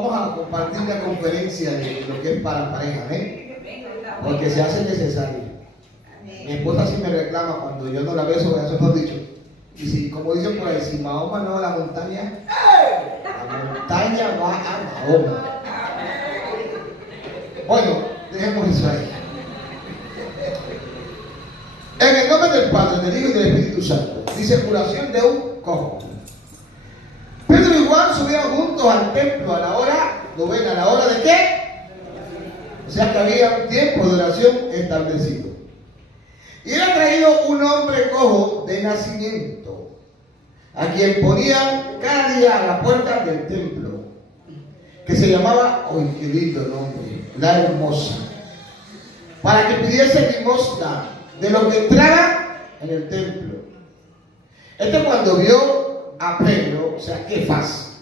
vamos a compartir la conferencia de lo que es para pareja, porque se hace necesario. Mi esposa sí me reclama cuando yo no la beso, eso hemos dicho. Y si, como dicen por ahí, si Mahoma no va a la montaña va a Mahoma. Bueno, dejemos eso ahí. En el nombre del Padre, del Hijo y del Espíritu Santo, dice curación de un cojo. Pedro y Juan subieron juntos al templo a la hora novena. ¿A la hora de qué? O sea que había un tiempo de oración establecido. Y era traído un hombre cojo de nacimiento, a quien ponían cada día a la puerta del templo, que se llamaba, ¡ay, qué lindo nombre!, La Hermosa, para que pidiese limosna de lo que entrara en el templo. Cuando vio a Pedro, o sea, Kefas,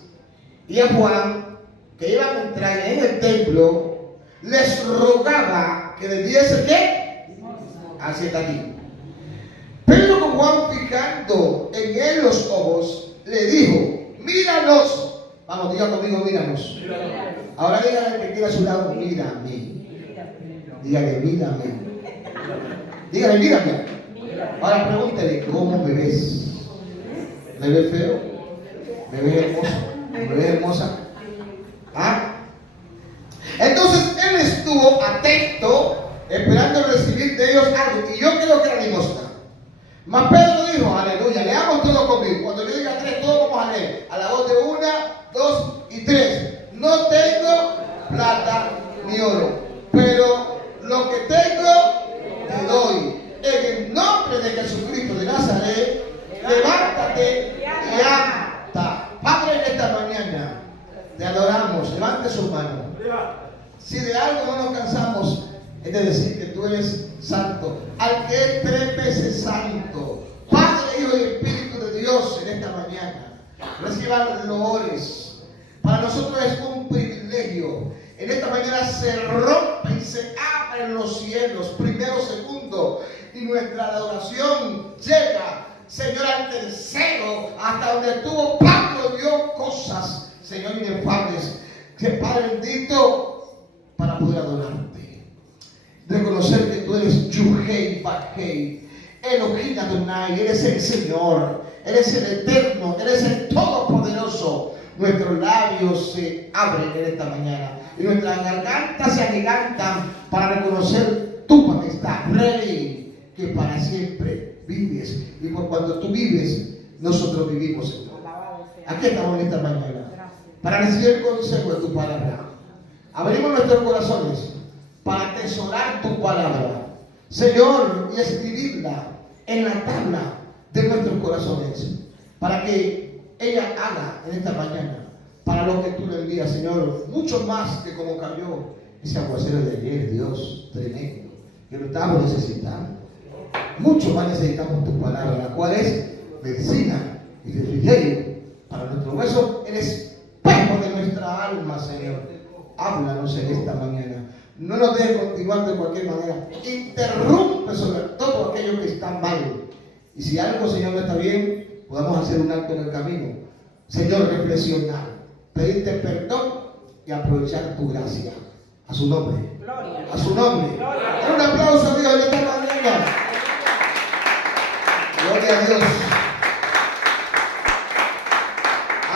y a Juan, que iban a entrar en el templo, les rogaba que les diese ¿qué? Así está aquí. Pedro, con Juan fijando en él los ojos, le dijo: míranos. Vamos, diga conmigo, míranos. Ahora dígale que quiera a su lado: mírame. Dígale: mírame. Dígale: mírame. Ahora pregúntele: ¿cómo me ves? ¿Me ves feo? ¿Me ves hermoso? ¿Me ves hermosa? ¿Ah? Entonces él estuvo atento, esperando recibir de ellos algo, y yo creo que era limosna. Mas Pedro dijo: aleluya, leamos todo conmigo. Cuando yo diga tres, todos vamos a leer. A la voz de 1, 2 y 3. No tengo plata ni oro, pero lo que tengo te doy. En el nombre de Jesucristo de Nazaret, levántate y anda. Padre, en esta mañana te adoramos. Levante su mano. Si de algo no nos cansamos, es de decir que tú eres santo, al que es 3 veces santo, Padre, Hijo y Espíritu de Dios. En esta mañana reciban loores. Para nosotros es un privilegio. En esta mañana se rompe y se abren los cielos, primero, segundo, y nuestra adoración llega, Señor, al tercero, hasta donde tuvo Pablo, dio cosas, Señor, inefables, que Padre bendito, para poder adorarte, reconocer que tú eres Yuhei Bajei, Elohim Adonai, eres el Señor, eres el Eterno, eres el Todopoderoso. Nuestros labios se abren en esta mañana y nuestras gargantas se agigantan para reconocer tu majestad, Rey, que para siempre vives, y por cuando tú vives, nosotros vivimos, Señor. Aquí estamos en esta mañana para recibir el consejo de tu palabra. Abrimos nuestros corazones para atesorar tu palabra, Señor, y escribirla en la tabla de nuestros corazones, para que ella haga en esta mañana para lo que tú le envías, Señor, mucho más que como cayó ese aguacero de ayer, Dios, tremendo, que lo estamos necesitando. Mucho más necesitamos tu palabra, la cual es medicina y refrigerio para nuestro hueso, el espejo de nuestra alma, Señor. Háblanos en esta mañana. No nos dejes continuar de cualquier manera. Interrumpe sobre todo aquello que está mal. Y si algo, Señor, no está bien, podamos hacer un acto en el camino. Señor, reflexionar, pedirte perdón y aprovechar tu gracia. A su nombre. Gloria. A su nombre. Gloria. Un aplauso a Dios en esta mañana. Gloria a Dios.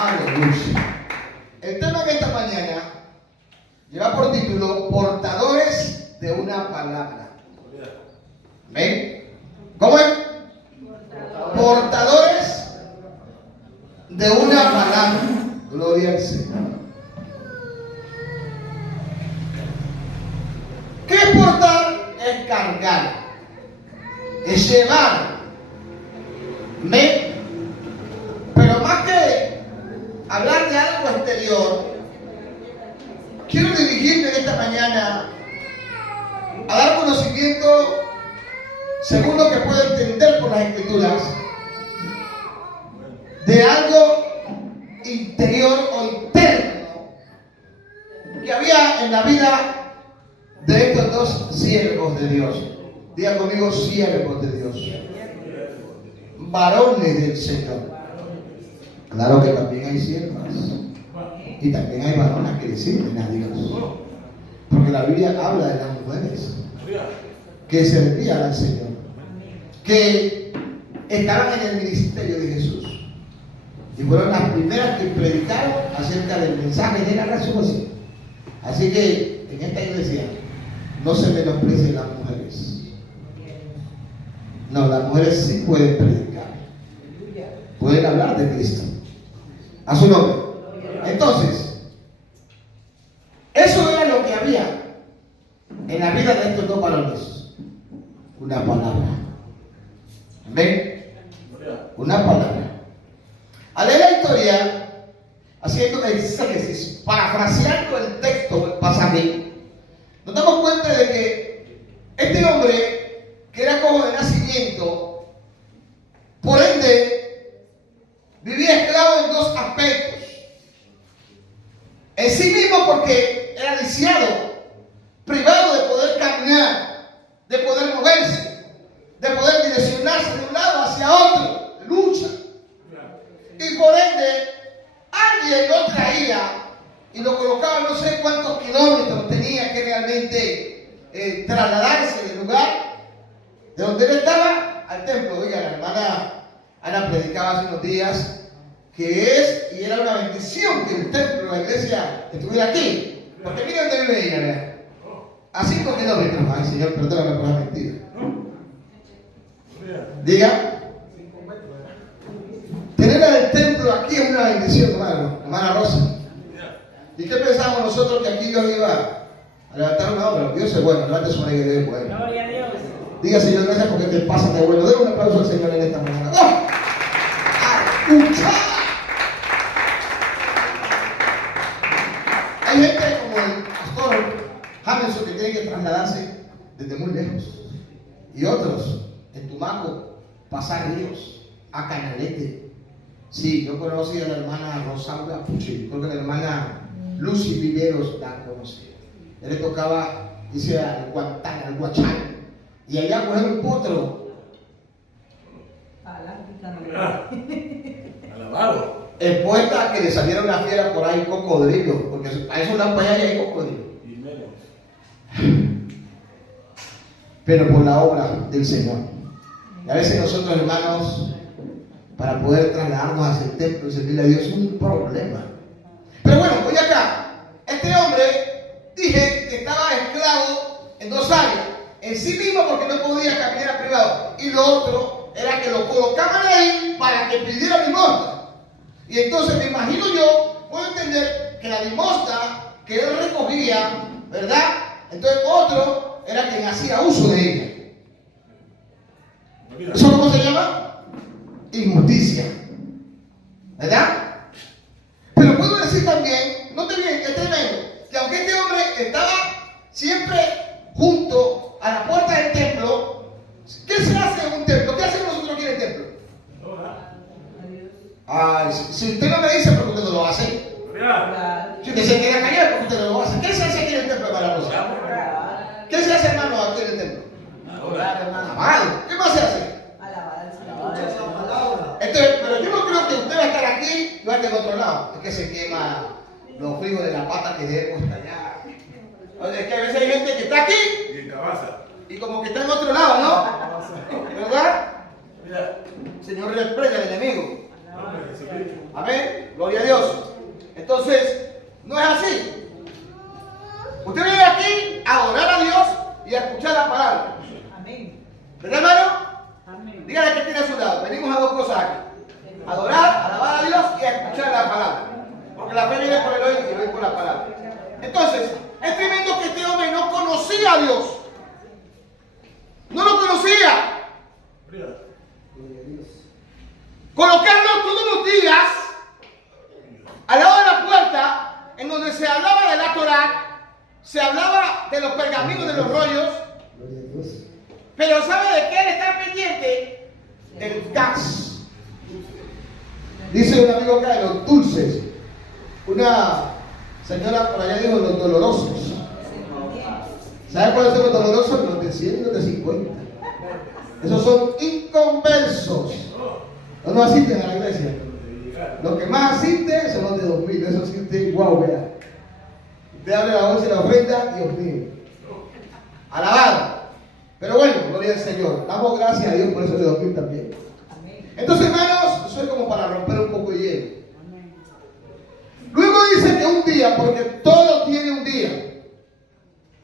Aleluya. El tema de esta mañana lleva por título: portadores de una palabra. ¿Ven? ¿Cómo es? Portadores de una palabra. Gloria al Señor. ¿Qué es portar? Es cargar, es llevar. ¿Ven? Pero más que hablar de algo exterior, quiero dirigirme en esta mañana a dar conocimiento, según lo que puedo entender por las Escrituras, de algo interior o interno que había en la vida de estos dos siervos de Dios. Diga conmigo: siervos de Dios, varones del Señor. Claro que también hay siervas. Y también hay varones que le sirven a Dios. Porque la Biblia habla de las mujeres que servían al Señor, que estaban en el ministerio de Jesús. Y fueron las primeras que predicaron acerca del mensaje de la resurrección. Así que en esta iglesia no se menosprecien las mujeres. No, las mujeres sí pueden predicar. Pueden hablar de Cristo. A su nombre. Entonces, eso era lo que había en la vida de estos dos varones. Una palabra. ¿Ven? Una palabra. Al leer la historia, haciendo exégesis, parafraseando el texto, el pasaje, nos damos cuenta de que este hombre, que era cojo de nacimiento, por ende, vivía esclavo en dos aspectos. En sí mismo, porque era lisiado, privado de poder caminar, de poder moverse, de poder direccionarse de un lado hacia otro, de lucha. Y por ende, alguien lo traía y lo colocaba no sé cuántos kilómetros tenía que realmente trasladarse del lugar de donde él estaba al templo. Oiga, la hermana Ana predicaba hace unos días que es y era una bendición que el templo, la iglesia estuviera aquí. Porque miren dónde vive ella, ¿verdad? A 5 kilómetros. Ay, Señor, perdóname por la mentira. Diga. Tener el templo aquí es una bendición, hermana Rosa. ¿Y qué pensamos nosotros que aquí Dios iba a levantar una obra? Dios es bueno, levante su mano y Dios es bueno. Gloria a Dios. Diga, Señor, gracias porque te pasas de bueno. Denle un aplauso al Señor en esta mañana. ¡Oh! ¡Escucha! Hay gente como el pastor Jameson que tiene que trasladarse desde muy lejos. Y otros, en Tumaco, pasar ríos, a Canalete. Sí, yo conocí a la hermana Rosaura Puche, creo que la hermana Lucy Viveros la conocí. Él le tocaba, dice, al Guantán, al Guachán, y allá coger un potro. Alabado. Expuesta a que le saliera una fiera por ahí, cocodrilo, porque a eso dan para allá y hay cocodrilo. Pero por la obra del Señor. Y a veces nosotros, hermanos, para poder trasladarnos hacia el templo y servirle a Dios es un problema. Pero bueno, voy acá. Este hombre, dije que estaba esclavo en dos áreas. En sí mismo porque no podía caminar privado. Y lo otro era que lo colocaban ahí para que pidiera limosna. Y entonces me imagino yo, puedo entender que la limosna que él recogía, ¿verdad? Entonces otro era quien hacía uso de ella. ¿Eso cómo se llama? Injusticia, ¿verdad? Pero puedo decir también, no te bien, es tremendo, que aunque este hombre estaba siempre junto a la puerta del templo, ¿qué se hace en un templo? ¿Qué hacemos nosotros aquí en el templo? Ay, si usted no me dice, porque usted no lo hace. Si usted se queda callado, porque usted no lo hace. ¿Qué se hace aquí en el templo, hermana Rosa? ¿Qué se hace, hermano, aquí en el templo? Amado. ¿Qué más se hace? Entonces, pero yo no creo que usted va a estar aquí y va a estar en otro lado. Es que se quema los frijoles de la pata que dejemos hasta allá. O sea, es que a veces hay gente que está aquí y como que está en otro lado, ¿no? ¿Verdad? Señor, reprenda al enemigo. Amén. Gloria a Dios. Entonces, no es así. Usted viene aquí a adorar a Dios y a escuchar la palabra. Amén. ¿Verdad, hermano? Dígale que tiene a su lado. Venimos a dos cosas aquí: adorar, alabar a Dios y a escuchar la palabra. Porque la fe viene por el oído y el oído por la palabra. Entonces, es tremendo que este hombre no conocía a Dios. No lo conocía. Colocarlo todos los días al lado de la puerta, en donde se hablaba de la Torá, se hablaba de los pergaminos, de los rollos. Pero ¿sabe de qué él está pendiente? Del gas. Dice un amigo acá de los dulces. Una señora por allá dijo los dolorosos. ¿Sabe cuáles son los dolorosos? Los de 100 y los de 50. Esos son inconversos. ¿No asisten a la iglesia? Los que más asisten son los de 2000. Eso sí, usted, wow, vea. Usted abre la bolsa y la ofrenda, Dios mío. Alabado. Pero bueno, gloria al Señor. Damos gracias a Dios por eso de 2000 también. Entonces, hermanos, eso es como para romper un poco de hielo. Luego dice que un día, porque todo tiene un día.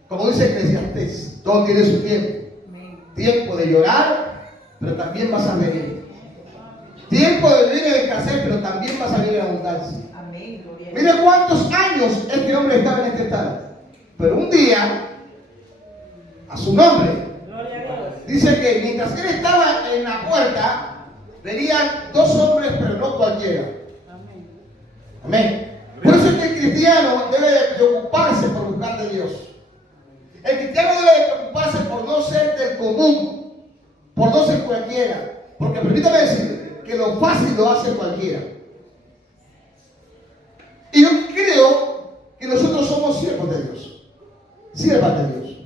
Como dice Eclesiastés, todo tiene su tiempo. Tiempo de llorar, pero también vas a reír. Tiempo de vivir en escasez, pero también vas a vivir en abundancia. Mire cuántos años este hombre estaba en este estado. Pero un día, a su nombre, dice que mientras él estaba en la puerta, venían dos hombres, pero no cualquiera. Amén. Por eso es que el cristiano debe de preocuparse por buscar de Dios. El cristiano debe de preocuparse por no ser del común, por no ser cualquiera. Porque permítame decir que lo fácil lo hace cualquiera. Y yo creo que nosotros somos siervos de Dios, siervas de Dios,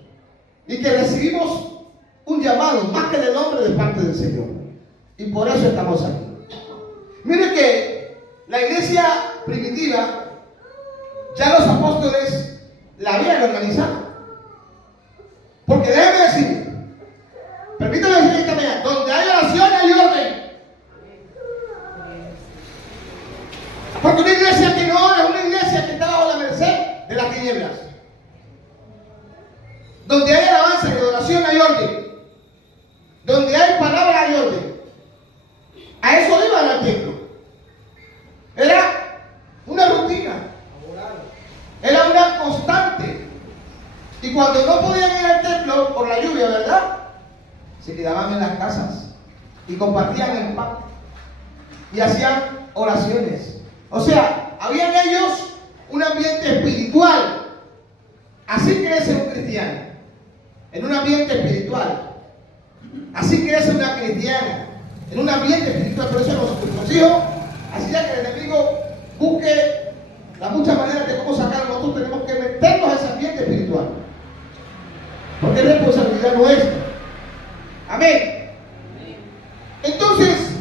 y que recibimos un llamado más que de nombre de parte del Señor. Y por eso estamos aquí. Mire que la iglesia primitiva, ya los apóstoles la habían organizado. Porque déjeme decir, permítame decir esta mañana, donde hay oración hay orden. Porque una iglesia que no ora es una iglesia que está bajo la merced de las tinieblas. Donde hay alabanza y adoración hay orden. Donde hay palabra hay orden. A eso iban al templo. Era una rutina. Era una constante. Y cuando no podían ir al templo por la lluvia, ¿verdad? Se quedaban en las casas y compartían el pan y hacían oraciones. O sea, habían ellos un ambiente espiritual. Así crece un cristiano, en un ambiente espiritual. Así crece una cristiana, en un ambiente espiritual. Por eso nuestros hijos hacía que el enemigo busque las muchas maneras de cómo sacarlo. Nosotros tenemos que meternos a ese ambiente espiritual, porque es responsabilidad nuestra. Amén. Entonces,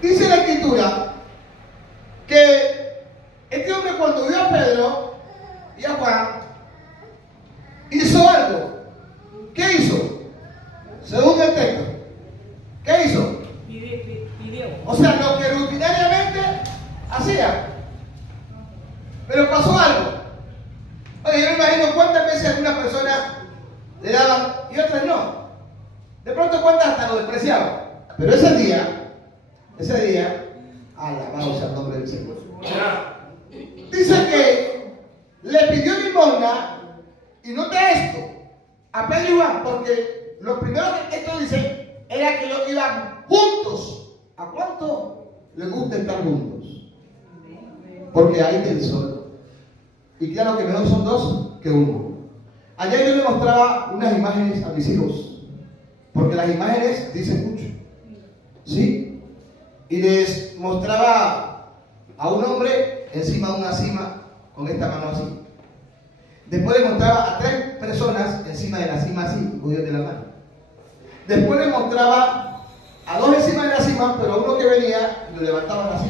dice la Escritura que este hombre, cuando vio a Pedro y a Juan, hizo algo. ¿Qué hizo? Según el texto, ¿qué hizo? Pidió. O sea, lo que rutinariamente hacía. Pero pasó algo. Oye, yo me imagino cuántas veces alguna persona le daban y otras no. De pronto cuántas hasta lo despreciaban. Pero ese día, alabado sea el nombre del Señor. Dice que le pidió limosna, y nota esto, a Pedro y Juan, porque lo primero que esto dice era que ellos iban juntos. ¿A cuánto les gusta estar juntos? Porque hay del sol. Y claro que mejor son dos que uno. Ayer yo le mostraba unas imágenes a mis hijos, porque las imágenes dicen mucho. ¿Sí? Y les mostraba a un hombre encima de una cima con esta mano así. Después le mostraba a 3 personas encima de la cima así, cogidos de la mano. Después le mostraba a 2 encima de la cima, pero a uno que venía y lo levantaban así.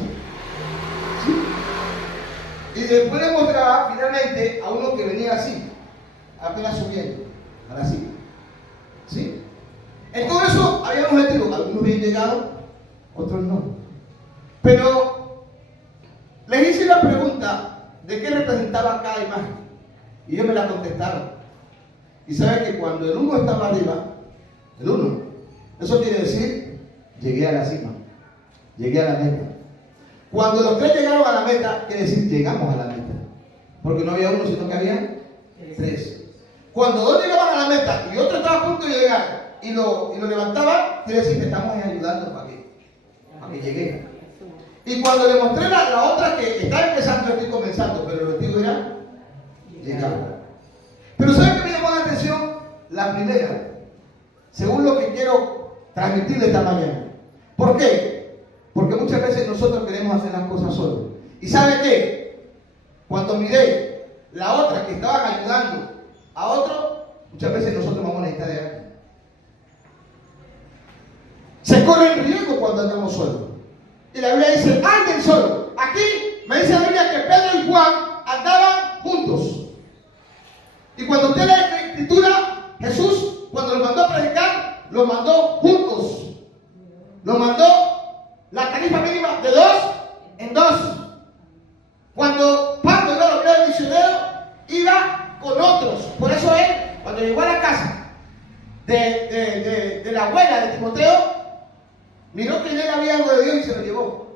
¿Sí? Y después le mostraba finalmente a uno que venía así, apenas subiendo a la cima. ¿Sí? En todo eso había un objetivo. Algunos habían llegado, otros no. Pero les hice la pregunta de qué representaba cada imagen. Y ellos me la contestaron. Y saben que cuando el uno estaba arriba, el uno, eso quiere decir, llegué a la cima, llegué a la meta. Cuando los 3 llegaron a la meta, quiere decir, llegamos a la meta. Porque no había uno, sino que había 3. Cuando 2 llegaban a la meta y otro estaba a punto de llegar y lo levantaba, quiere decir que estamos ayudando para que llegue. Y cuando le mostré la otra que está empezando, estoy comenzando, pero el objetivo era llegar. Pero ¿saben qué me llamó la atención? La primera, según lo que quiero transmitirle esta mañana. ¿Por qué? Porque muchas veces nosotros queremos hacer las cosas solos. ¿Y sabe qué? Cuando miré la otra que estaban ayudando a otro, muchas veces nosotros vamos a necesitar de alguien. Se corre el riesgo cuando andamos solos. Y la Biblia dice, anden solo. ¿A Y cuando usted lee la Escritura, Jesús, cuando los mandó a predicar, los mandó juntos. Los mandó la tarifa mínima de 2 en 2. Cuando Pablo iba a los primeros misioneros, iba con otros. Por eso él, cuando llegó a la casa de la abuela de Timoteo, miró que en él había algo de Dios y se lo llevó.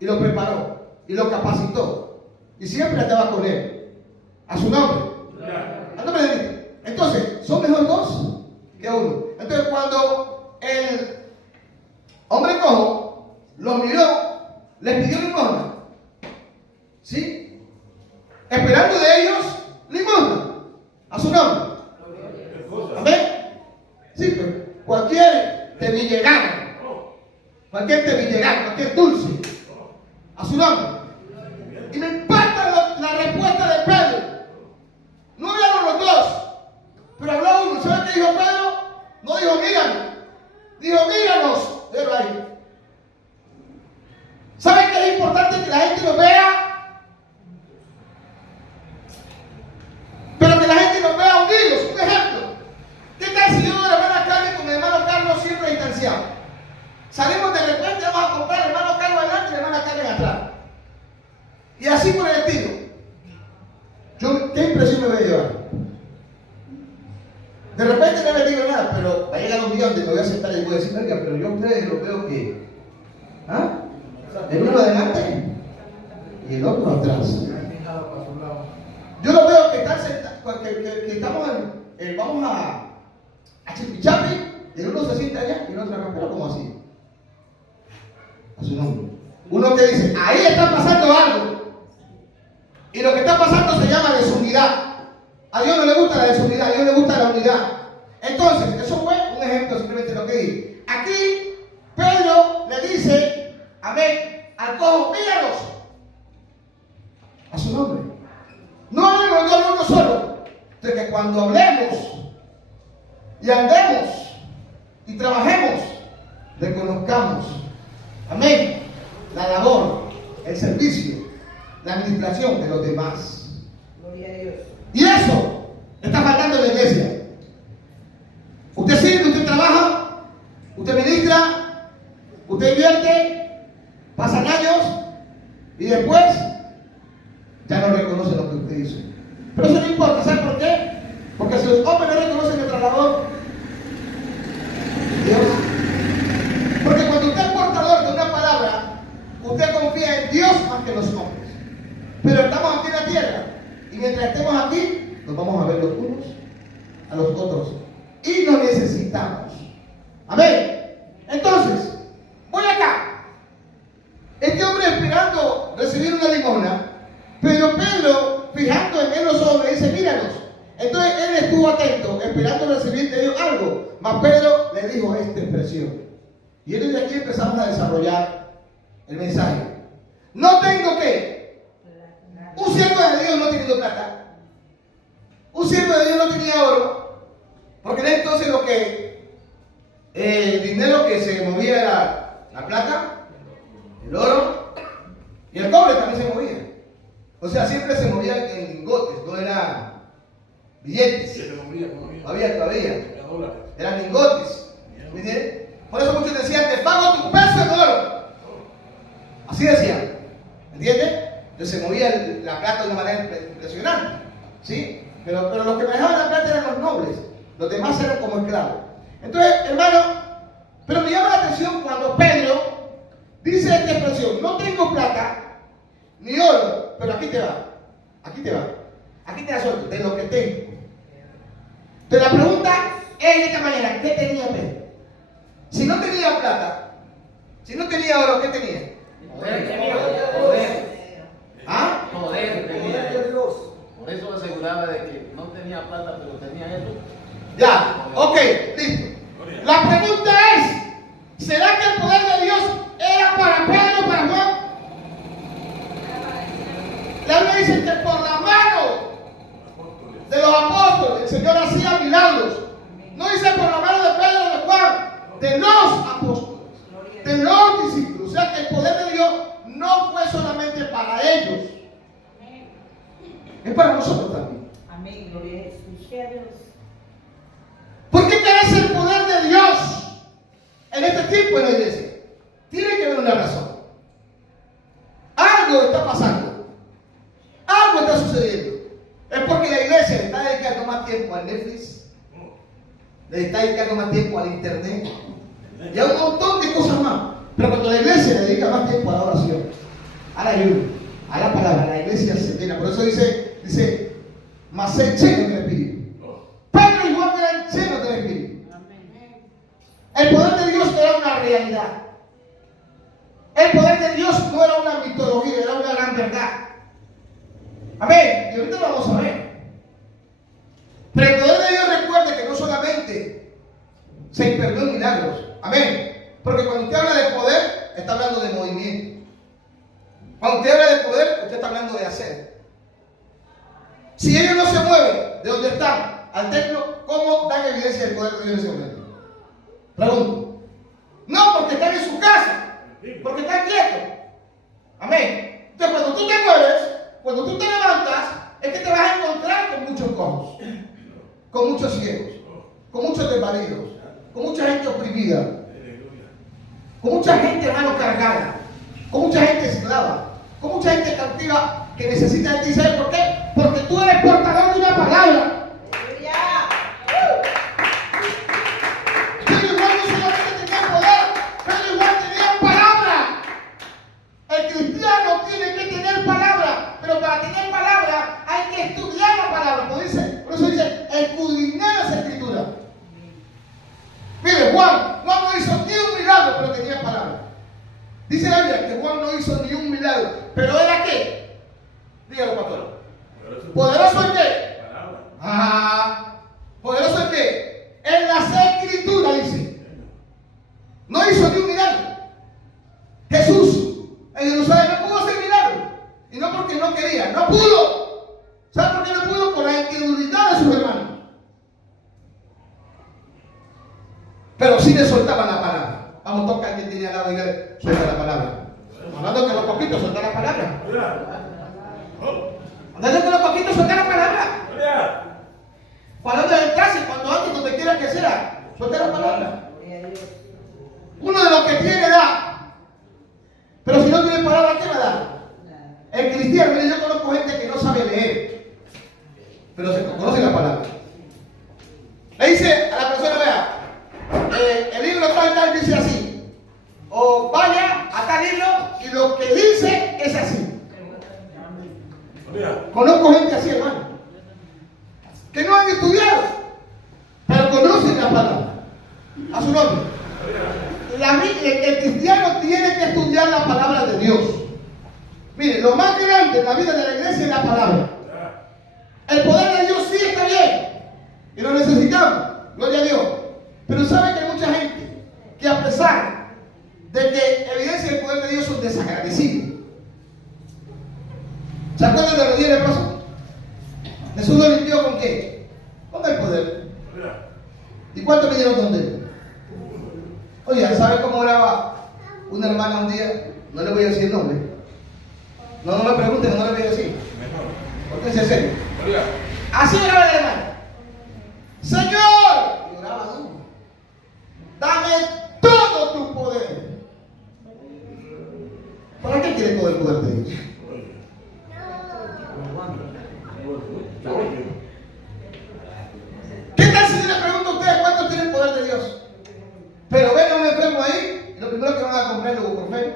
Y lo preparó. Y lo capacitó. Y siempre estaba con él. A su nombre. A nombre de Cristo. Entonces, son mejor 2 que 1. Entonces, cuando el hombre cojo los miró, les pidió limosna. ¿Sí? Esperando de ellos limosna. A su nombre. Amén. Sí, pero cualquier tevillerano, cualquier dulce, a su nombre. Y me impacta la respuesta de Pedro. No hablaron los 2, pero habló uno. ¿Saben qué dijo Pedro? No dijo mírame, dijo míranos. Pero ahí. ¿Saben qué es importante que la gente lo vea? Pero que la gente nos vea unidos. Un ejemplo. ¿Qué tal si yo de la hermana Carmen con mi hermano Carlos siempre distanciado? Salimos de repente, vamos a comprar el hermano Carlos adelante y la hermana Carmen atrás. Y así por el estilo. ¿Qué impresión me voy a llevar? De repente no les digo nada, pero va a llegar un día donde me voy a sentar y voy a decir, oiga, pero yo a ustedes los veo que, el uno adelante y el otro atrás. Yo los veo que están sentados, que estamos vamos a chipichapi, y el uno se sienta allá y el otro acá, pero como así. A su nombre. Uno que dice, ahí está pasando algo. Y lo que está pasando se llama desunidad. A Dios no le gusta la desunidad, a Dios le gusta la unidad. Entonces, eso fue un ejemplo simplemente de lo que dije. Aquí, Pedro le dice, amén, al cojo, míralos. A su nombre. No hablemos de uno solo. De que cuando hablemos y andemos y trabajemos, reconozcamos, amén, la labor, el servicio, la administración de los demás. Gloria a Dios. Y eso está faltando en la iglesia. Usted sirve, usted trabaja, usted ministra, usted invierte, pasan años y después ya no reconoce lo que usted hizo. Pero eso no importa, ¿sabe por qué? Porque si los hombres no reconocen nuestra labor, Dios. Porque cuando usted es portador de una palabra, usted confía en Dios más que en los hombres. Pero estamos aquí en la tierra. Y mientras estemos aquí, nos vamos a ver los unos a los otros. Y nos necesitamos. Amén. Entonces, voy acá. Este hombre esperando recibir una limosna, pero Pedro, fijando en él los hombres, dice, míranos. Entonces él estuvo atento, esperando recibir de ellos algo. Mas Pedro le dijo esta expresión. Y desde aquí empezamos a desarrollar el mensaje. No tengo que. Un siervo de Dios no teniendo plata. Un siervo de Dios no tenía oro. Porque en entonces el dinero que se movía era la plata, el oro y el cobre también se movía. O sea, siempre se movía en lingotes, no eran billetes. Todavía. Eran lingotes. ¿Me entiendes? Por eso muchos decían, te pago tu peso en oro. Así decían. ¿Entiendes? Entonces se movía la plata de una manera impresionante. ¿Sí? Pero los que manejaban la plata eran los nobles. Los demás eran como esclavos. Entonces, hermano, pero me llama la atención cuando Pedro dice esta expresión: no tengo plata ni oro, pero aquí te va. Aquí te va. Aquí te da suerte de lo que tengo. Entonces la pregunta es de esta manera: ¿qué tenía Pedro? Si no tenía plata, si no tenía oro, ¿qué tenía? Poder. ¿Ah? Poder tenía. Por eso aseguraba de que no tenía plata, pero tenía eso. Ya, ok, listo. La pregunta es: ¿será que el poder de Dios era para Pedro o para Juan? La Biblia dice que por la mano de los apóstoles el Señor hacía milagros. No dice por la mano de Pedro o de Juan, de los apóstoles, de los discípulos. O sea que el poder de Dios no fue solamente para ellos, es para nosotros también. Amén, gloria a Jesús. Gloria a Dios. ¿Por qué carece el poder de Dios en este tiempo en la iglesia? Tiene que haber una razón. Algo está pasando. Algo está sucediendo. Es porque la iglesia le está dedicando más tiempo al Netflix, le está dedicando más tiempo al internet y a un montón de cosas más. Pero cuando la iglesia le dedica más tiempo a la oración, al ayuno, a la palabra, la iglesia se llena. Por eso dice, mas se lleno del Espíritu. Pedro y Juan eran llenos del Espíritu. El poder de Dios era una realidad. El poder de Dios no era una mitología, era una gran verdad. Amén. Y ahorita lo vamos a ver. Pero el poder de Dios, recuerde que no solamente se imperdió en milagros. Amén. Porque cuando usted habla de poder, está hablando de movimiento. Cuando usted habla de poder, usted está hablando de hacer. Si ellos no se mueven de donde están al templo, ¿cómo dan evidencia del poder de Dios en ese momento? Pregunto. No, porque están en su casa, porque están quietos. Amén. Entonces, cuando tú te mueves, cuando tú te levantas, es que te vas a encontrar con muchos cojos, con muchos ciegos, con muchos desvalidos, con mucha gente oprimida, con mucha gente hermano cargada, con mucha gente esclava, con mucha gente cautiva que necesita de ti. ¿Sabes por qué? Porque tú eres portador de una palabra. Pero igual no solamente tenía poder, pero igual tenía palabra. El cristiano tiene que tener palabra, pero para tener palabra hay que estudiar la palabra. Por eso dice, escudriñar las escrituras. Mire, Juan no hizo ni un milagro, pero tenía palabra. Dice la Biblia que Juan no hizo ni un milagro, pero ¿era qué? Dígalo, pastor. ¿Poderoso en qué? ¿Poderoso en qué? En las escrituras, dice. No hizo ni un milagro. Jesús en Jerusalén no pudo hacer milagro. Y no porque no quería, no pudo. ¿Sabe por qué no pudo? Por la incredulidad de sus hermanos. Pero sí le soltaban la palabra. Vamos a tocar quien tiene al lado y le suelta la palabra. Hablando que los poquitos sueltan la palabra. Hablando que los poquitos sueltan la palabra. Hablando del caso, cuando antes donde quiera que sea, suelta la palabra. Uno de los que tiene da. Pero si no tiene palabra, ¿qué me da? El cristiano, mire, yo conozco gente que no sabe leer, pero se conoce la palabra. Le dice a la persona, vea, el libro tal dice así, o vaya a tal libro y lo que dice es así. Conozco gente así, hermano, que no han estudiado, pero conocen la palabra. A su nombre. El cristiano tiene que estudiar la palabra de Dios. Mire, lo más grande en la vida de la iglesia es la palabra. El poder de Dios sí está bien y lo necesitamos, gloria a Dios. Pero sabe que hay mucha gente que, a pesar de que evidencia el poder de Dios, son desagradecidos. ¿Se acuerdan de los 10 leprosos? Jesús lo limpió ¿con qué? Con el poder. ¿Y cuántos vinieron con él? Oye, ¿sabe cómo oraba una hermana un día? No le voy a decir el nombre. No me pregunten, no le voy a decir. Porque es serio. Así oraba la hermana. Señor, y oraba duro, dame todo tu poder. ¿Para qué quiere todo el poder de Dios? ¿Qué tal si yo le pregunto a ustedes cuánto tiene el poder de Dios? Pero ven a un enfermo ahí y lo primero que van a comprar es el ibuprofeno,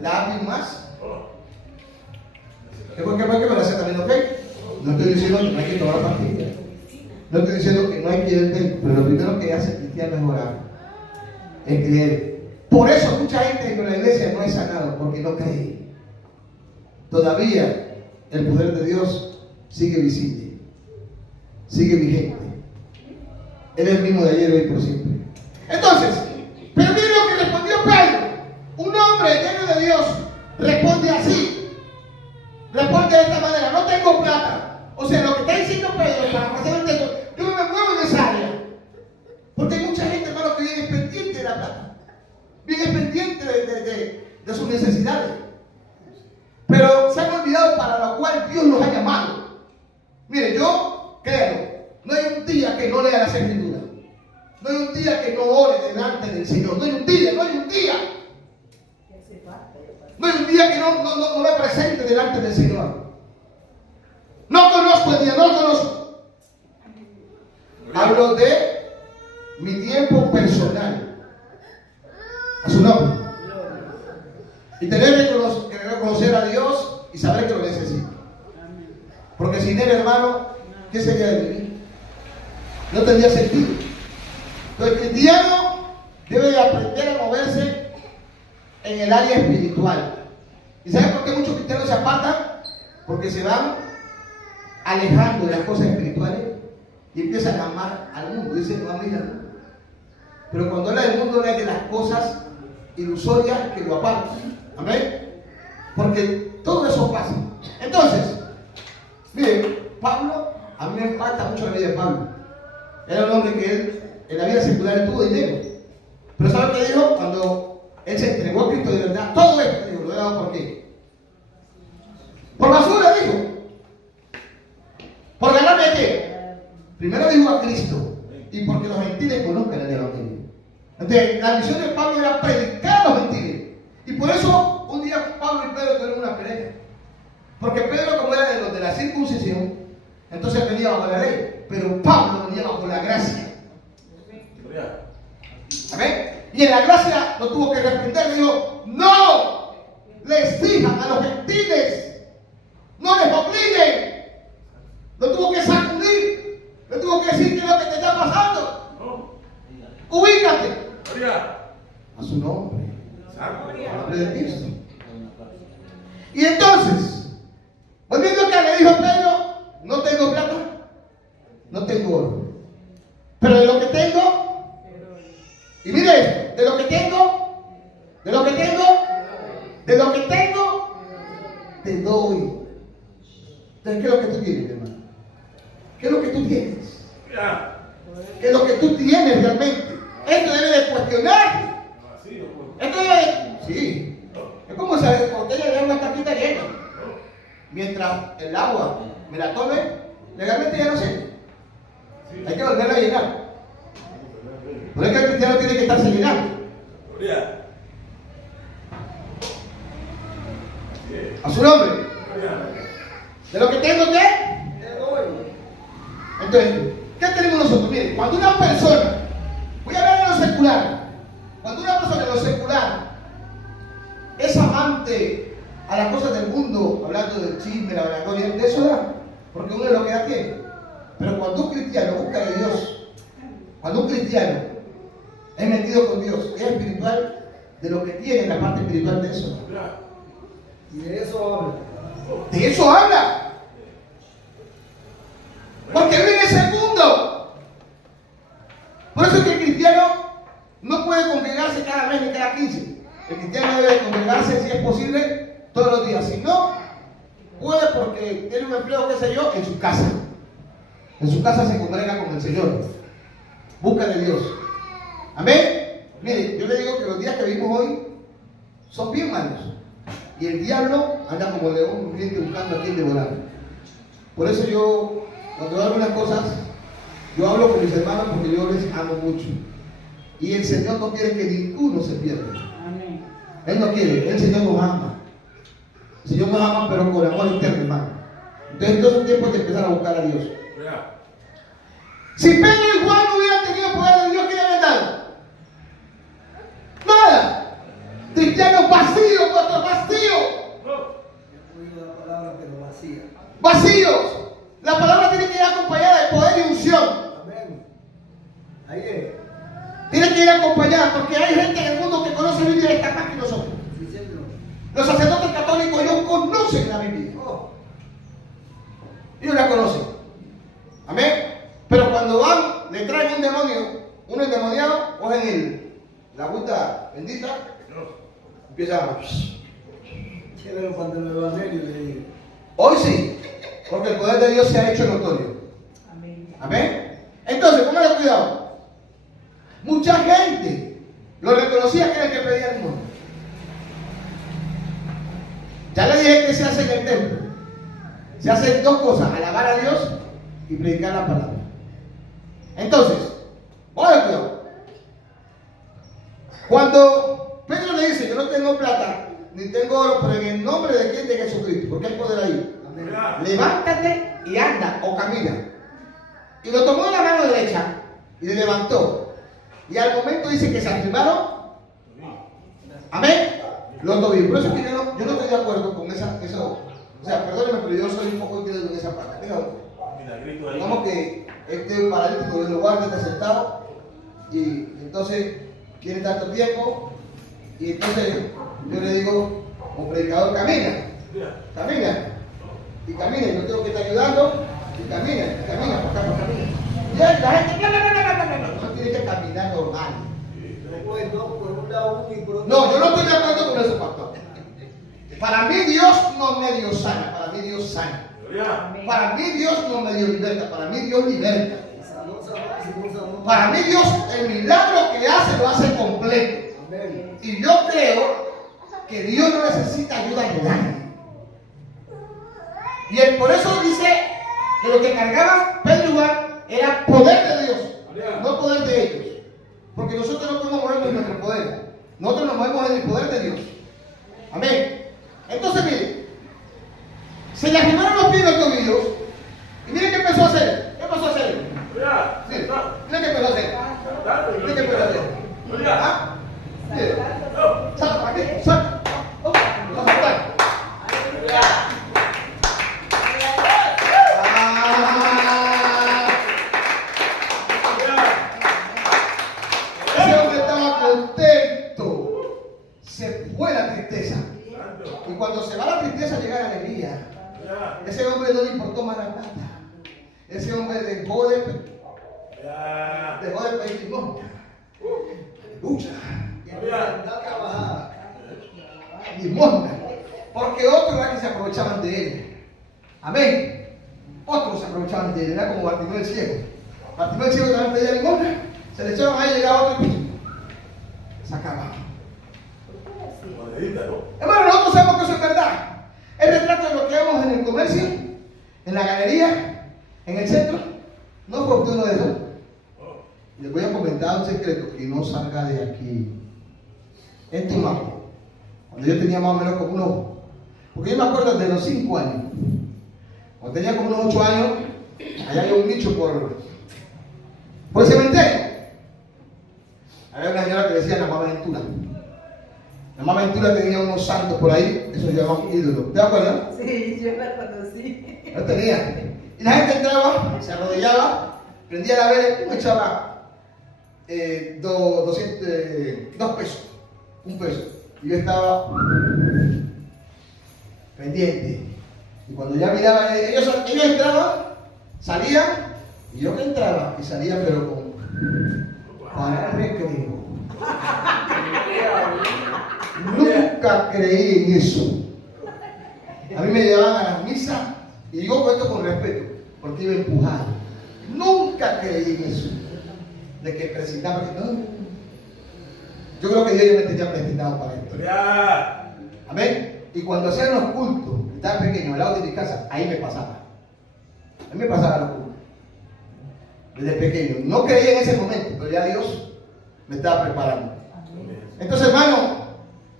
la Advil más. ¿Qué me la hace también, ok? No estoy diciendo que no hay que tomar pastillas. No estoy diciendo que no hay que ir al médico, pero lo primero que hace el cristiano es orar, es creer. Por eso mucha gente en la iglesia no es sanado, porque no cree. Todavía el poder de Dios sigue visible, sigue vigente. Él es el mismo de ayer, hoy, por siempre. Entonces, pero miren lo que respondió Pedro. Un hombre lleno de Dios responde así. Responde de esta manera: no tengo plata. O sea, lo que está diciendo Pedro, para pasar el texto, yo no me muevo en esa área. Porque hay mucha gente, hermano, que viene pendiente de la plata, viene pendiente de sus necesidades, pero se han olvidado para lo cual Dios los ha llamado. Mire, yo, créalo, no hay un día que no lea las Escrituras. No hay un día que no ore delante del Señor. No hay un día, no hay un día. No hay un día que no me presente delante del Señor. No conozco el día, no lo conozco. Hablo de mi tiempo personal. A su nombre. Y tener que reconocer a Dios y saber que lo necesito. Porque sin Él, hermano, ¿qué sería de mí? No tendría sentido. Entonces, el cristiano debe de aprender a moverse en el área espiritual. ¿Y saben por qué muchos cristianos se apartan? Porque se van alejando de las cosas espirituales y empiezan a amar al mundo. Dicen, no amen al mundo. Pero cuando habla del mundo, habla de las cosas ilusorias que lo apartan. Amén. Porque todo eso pasa. Entonces, miren, Pablo, a mí me falta mucho la vida de Pablo. Era un hombre que él, en la vida secular, tuvo dinero. Pero ¿sabe qué dijo? Cuando él se entregó a Cristo de verdad, todo esto, digo, lo he dado por qué. Por basura, dijo. ¿Por ganarme qué? Primero dijo a Cristo. Y porque los gentiles conozcan el Evangelio. Entonces, la misión de Pablo era predicar a los gentiles. Y por eso, un día Pablo y Pedro tuvieron una pelea. Porque Pedro, como era de los de la circuncisión, entonces venía bajo la ley. Pero Pablo venía bajo la gracia. ¿Amén? Y en la gracia lo tuvo que reprender. Le dijo, no les digan a los gentiles, no les obliguen. Lo tuvo que sacudir. Le tuvo que decir qué es lo que te está pasando. Ubícate. A su nombre. A nombre de Cristo. Y entonces, volviendo acá, le dijo Pedro, no tengo plata, no tengo oro. Pero de lo que tengo, y mire esto, de lo que tengo, te doy. Entonces, ¿qué es lo que tú tienes, hermano? ¿Qué es lo que tú tienes? ¿Qué es lo que tú tienes realmente? Esto debe de cuestionarte. Esto debe, sí. Es como si la botella de agua está aquí llena. Mientras el agua me la tome, legalmente ya no sé. Hay que volverla a llenar. Por eso que el cristiano tiene que estarse llenando. A su nombre. De lo que tengo, ¿qué? Te doy. Entonces, ¿qué tenemos nosotros? Miren, cuando una persona, voy a hablar de lo secular, cuando una persona de lo secular es amante a las cosas del mundo, hablando del chisme, la vanagloria, de eso da, porque uno es lo que da tiene. Pero cuando un cristiano busca de Dios, cuando un cristiano es metido con Dios, es espiritual, de lo que tiene la parte espiritual de eso. Y de eso habla. De eso habla. Porque vive en ese mundo. Por eso es que el cristiano no puede congregarse cada mes ni cada 15. El cristiano debe congregarse, si es posible, todos los días. Si no, puede porque tiene un empleo, qué sé yo, en su casa. En su casa se congrega con el Señor. Busca de Dios. Amén. Mire, yo le digo que los días que vivimos hoy son bien malos. Y el diablo anda como león rugiente buscando a quien devorar. Por eso yo, cuando hago algunas cosas, yo hablo con mis hermanos porque yo les amo mucho. Y el Señor no quiere que ninguno se pierda. Amén. Él no quiere, el Señor nos ama. El Señor nos ama, pero con amor eterno, hermano. Entonces, todo es tiempo de empezar a buscar a Dios. Si Pedro y Juan no hubieran tenido poder de Dios, ¿qué le habían dado? Nada. Cristianos vacíos, pastor, vacíos. He oído la palabra, pero vacía. Vacíos. La palabra tiene que ir acompañada de poder y unción. Amén. Ahí es. Tiene que ir acompañada porque hay gente en el mundo que conoce la Biblia esta más que nosotros. Sí, señor. Los sacerdotes católicos ellos conocen la Biblia. Oh. Ellos la conocen. Amén. Pero cuando van, le traen un demonio, un endemoniado, cogen la agüita bendita, empiezan a... Chévere cuando el evangelio le digo. Hoy sí, porque el poder de Dios se ha hecho notorio. Amén. Amén. Entonces, póngale cuidado. Mucha gente lo reconocía que era el que pedía el mundo. Ya le dije que se hace en el templo. Se hacen dos cosas, alabar a Dios y predicar la palabra. Entonces, oye cuidado. Cuando Pedro le dice, yo no tengo plata, ni tengo oro, pero en el nombre de quién, de Jesucristo, porque hay poder ahí. Levántate y anda o camina. Y lo tomó de la mano derecha y le levantó. Y al momento dice que se afirmaron. Amén. Los tobillos. Por eso es que yo no estoy de acuerdo con eso. O sea, perdóneme, pero yo soy un poco incrédulo en esa parte. Digamos que este paralítico de lugar está sentado y entonces tiene tanto tiempo y entonces yo le digo, como predicador, camina y camina, yo tengo que estar ayudando y camina, por acá, camina. Y la gente no tiene que caminar normal. Después no, por un lado uno y por otro. No, yo no estoy de acuerdo con eso, pastor. Para mí Dios no me dio sana, para mí Dios sana. Para mí Dios no me dio libertad, para mí Dios liberta. Para mí Dios, el milagro que hace, lo hace completo. Y yo creo que Dios no necesita ayuda de nadie. Y por eso dice que lo que cargaba Pedro y Juan era poder de Dios, no poder de ellos. Porque nosotros no podemos movernos en nuestro poder. Nosotros nos movemos en el poder de Dios. Amén. Entonces, miren, se le afirmaron los pies y los tobillos. Y miren qué empezó a hacer. ¿Qué empezó a hacer? Sí, miren qué empezó a hacer. Miren qué empezó a hacer. ¿Ah? Miren. Saca, aquí, saca. Lo saca. Ese hombre estaba contento. Se fue la tristeza. Y cuando se va la tristeza llega la alegría. Ese hombre no le importó más la plata. Ese hombre dejó de pedir limosna. Lucha. Y a trabajar. Limosna. Porque otros eran que se aprovechaban de él. Amén. Otros se aprovechaban de él. Era como Bartimeo el ciego. Bartimeo el ciego también pedía limosna. Se le echaban ahí, llegaba otro y sacaba. Hermano, nosotros sabemos que eso es verdad. El retrato de lo que vemos en el comercio, en la galería, en el centro, no fue uno de esos. Les voy a comentar un secreto que no salga de aquí. En Tumaco, cuando yo tenía más o menos como unos, porque yo me acuerdo de los 5 años, cuando tenía como unos 8 años, allá había un nicho por el cementerio. Había una señora que decía la mamá Ventura. La mamá Ventura tenía unos santos por ahí, eso se llamaban ídolos. ¿Te acuerdas? Sí, yo la conocí. Lo tenía. Y la gente entraba, se arrodillaba, prendía la vela y me echaba 2 pesos, 1 peso. Y yo estaba pendiente. Y cuando ya miraba, ellos entraban, salían, y yo que entraba y salía, pero para recreo. Nunca creí en eso. A mí me llevaban a las misas, y digo esto con respeto, porque iba empujado. Nunca creí en eso. De que presentaba, no. Yo creo que Dios ya me tenía presentado para esto. Amén. Y cuando hacían los cultos, estaba pequeño, al lado de mi casa, ahí me pasaba. Ahí me pasaba los cultos. Desde pequeño. No creía en ese momento, pero ya Dios me estaba preparando. Entonces, hermano,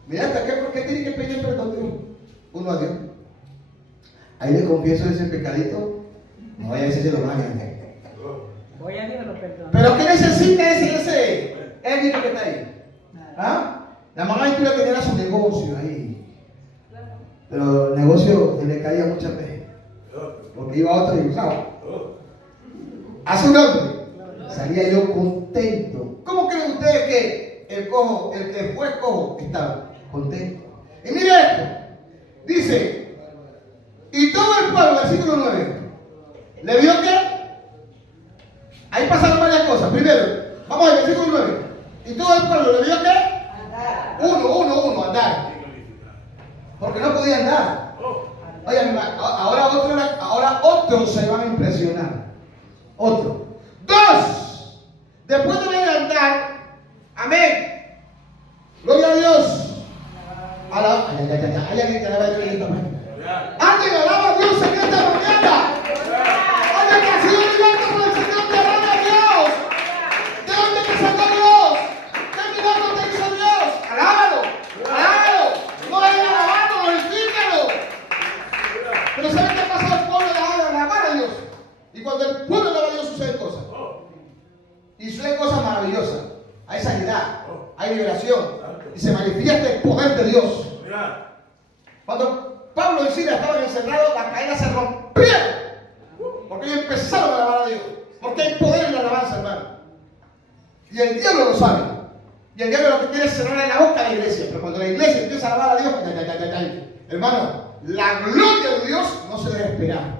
mira, ¿por qué tiene que pedir perdón de uno a Dios? Ahí le confieso ese pecadito. No vaya a decirse lo más grande. Voy a Dios lo perdona. Pero ¿qué necesita ese niño que está ahí? ¿Ah? La mamá Ventura tenía su negocio ahí. Pero el negocio se le caía muchas veces. Porque iba a otro y usaba. A su nombre. Salía yo contento. ¿Cómo creen ustedes que el que fue cojo, estaba contento? Y mire esto. Dice, y todo el pueblo, versículo 9, ¿le vio qué? Ahí pasaron varias cosas. Primero, vamos al versículo 9. Y todo el pueblo, ¿le vio qué? Uno, andar. Porque no podía andar. Oye, ahora otros se van a impresionar. Otro. 2. Después de ver andar, amén. Gloria a Dios. Hay alguien que alaba a Dios en esta mañana. Alguien alaba a Dios en esta mañana. Alguien que ha sido cuando el pueblo alaba a Dios suceden cosas. Y suceden cosas maravillosas. Hay sanidad, hay liberación. Y se manifiesta el poder de Dios. Cuando Pablo y Silas estaban encerrados, las cadenas se rompieron. Porque ellos empezaron a alabar a Dios. Porque hay poder en la alabanza, hermano. Y el diablo lo sabe. Y el diablo lo que quiere es cerrar la boca a la iglesia. Pero cuando la iglesia empieza a alabar a Dios, hermano, la gloria de Dios no se debe esperar.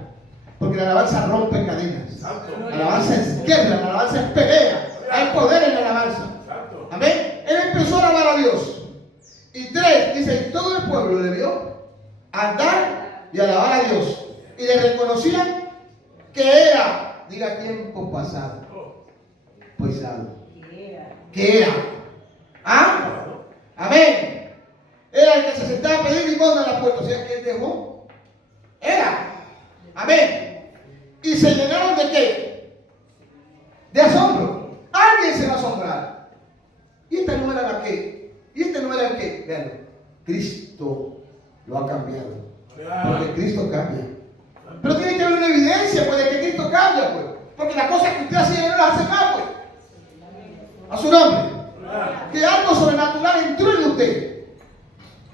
Porque la alabanza rompe cadenas. La alabanza es guerra, la alabanza es pelea. Hay poder en la alabanza. Amén. Él empezó a alabar a Dios. Y 3, dice, y todo el pueblo le vio andar y alabar a Dios. Y le reconocían que era, diga, tiempo pasado. Pues algo. ¿Qué era? ¿Ah? Amén. Era el que se sentaba a pedir limosna a la puerta. O sea, ¿quién dejó? Era. Amén. Y se llenaron de qué? De asombro. Alguien se va a asombrar. Y esta no era la que. Y este no era el que. Vean, Cristo lo ha cambiado. Porque Cristo cambia. Pero tiene que haber una evidencia pues, de que Cristo cambia, pues. Porque las cosas que usted hacía no las hace más, pues. A su nombre. Que algo sobrenatural entró en usted.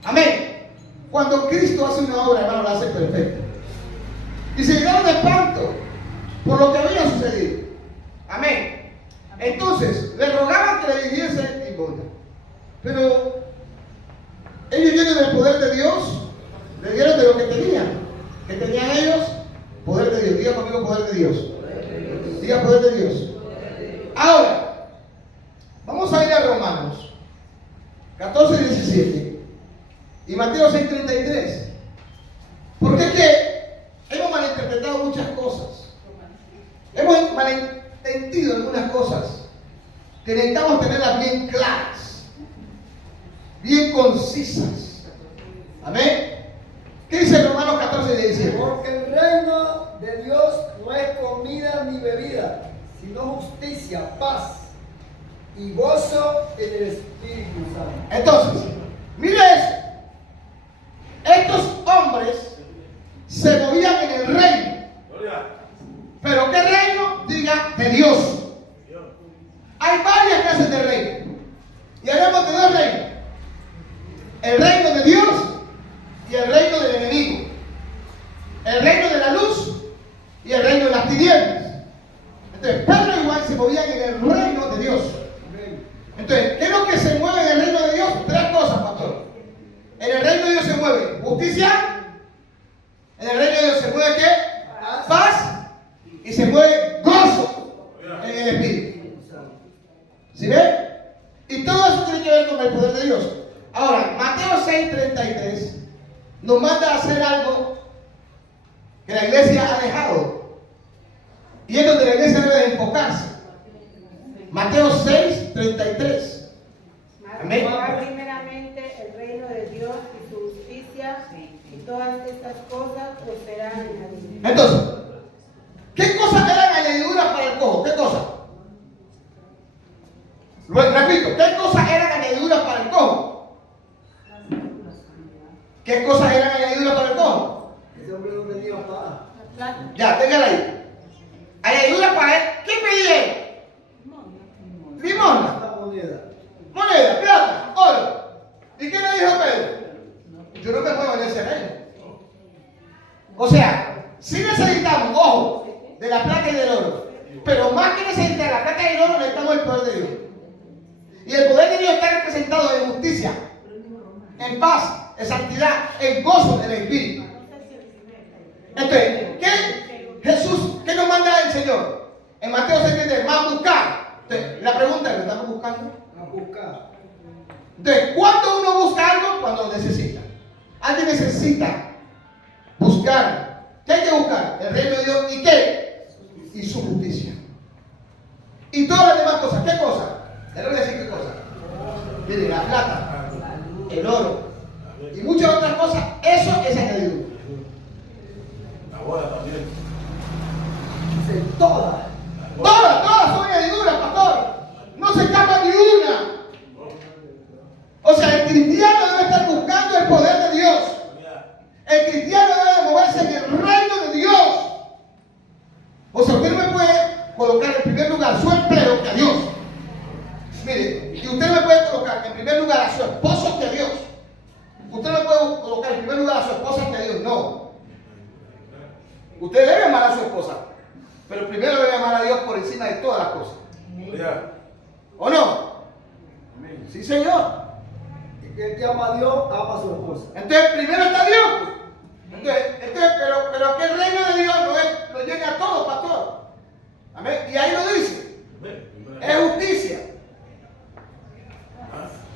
Amén. Cuando Cristo hace una obra, hermano, la hace perfecta. Y se llenaron de espanto por lo que había sucedido. Amén. Entonces, le rogaban que le dirigiese limosna. Pero ellos vieron el poder de Dios, le dieron de lo que tenían. Que tenían ellos, poder de Dios. Diga conmigo, poder de Dios. Diga poder de Dios. Ahora, vamos a ir a Romanos 14, 17 y Mateo 6, 33. Porque es que hemos malinterpretado muchas cosas. Hemos malentendido algunas cosas que necesitamos tenerlas bien claras, bien concisas. Amén. ¿Qué dice Romanos 14, 17? Porque el reino de Dios no es comida ni bebida, sino justicia, paz y gozo en el Espíritu Santo. Entonces, mire eso. Estos hombres se movían en el reino. ¿Pero qué reino? Diga, de Dios. Hay varias clases de reino. Y hablamos de dos reinos. El reino de Dios y el reino del enemigo. El reino de la luz y el reino de las tinieblas. Entonces, Pedro y Juan se movían en el reino de Dios. Entonces, ¿qué es lo que se mueve en el reino de Dios? Tres cosas, pastor. En el reino de Dios se mueve justicia. En el reino de Dios se mueve ¿qué? Paz. Y se mueve gozo en el Espíritu. ¿Sí ven? Y todo eso tiene que ver con el poder de Dios. Ahora, Mateo 6, 33 nos manda a hacer algo que la iglesia ha dejado. Y es donde la iglesia debe de enfocarse. Mateo 6, 33. Amén. Buscar primeramente el reino de Dios y su justicia, y todas estas cosas pues serán añadidas. Entonces, ¿qué cosas eran añadiduras para el cojo? ¿Qué cosas? Repito, ¿qué cosas eran añadiduras para el cojo? ¿Qué cosas eran añadiduras para el cojo? Ese hombre no tenía paz. Ya, téngala ahí. Añadiduras para él. ¿Qué pedía él? Limosna. La moneda. Moneda, plata, oro. ¿Y qué le dijo Pedro? Yo no me muevo en ese reino. O sea, si necesitamos, ojo, de la plata y del oro. Pero más que necesitar la plata y el oro, necesitamos el poder de Dios. Y el poder de Dios está representado en justicia, en paz, en santidad, en gozo del Espíritu. Entonces, ¿qué nos manda el Señor? En Mateo 6, más buscar. Entonces, la pregunta es, ¿lo estamos buscando? A buscar. Entonces, ¿cuándo uno busca algo? Cuando lo necesita. Alguien necesita buscar. ¿Qué hay que buscar? El reino de Dios. ¿Y qué? Y su justicia. Y todas las demás cosas. ¿Qué cosas? Le voy a decir qué cosas. Mire, la plata, el oro y muchas otras cosas. Eso es añadido. La boda también. Dice todas. Todas son añadiduras, pastor. No se escapa ni una. O sea, el cristiano debe estar buscando el poder de Dios. El cristiano debe moverse en el reino de Dios. O sea, usted primer lugar su empleo que a Dios. Mire, y usted no me puede colocar en primer lugar a su esposo que a Dios. Usted no puede colocar en primer lugar a su esposa que a Dios. No. Usted debe amar a su esposa, pero primero debe amar a Dios por encima de todas las cosas. ¿O no? Sí, Señor. El que ama a Dios, ama a su esposa. Entonces, primero está Dios. Pero aquel reino de Dios no llega a todo, pastor. Amén. Y ahí lo dice. Es justicia.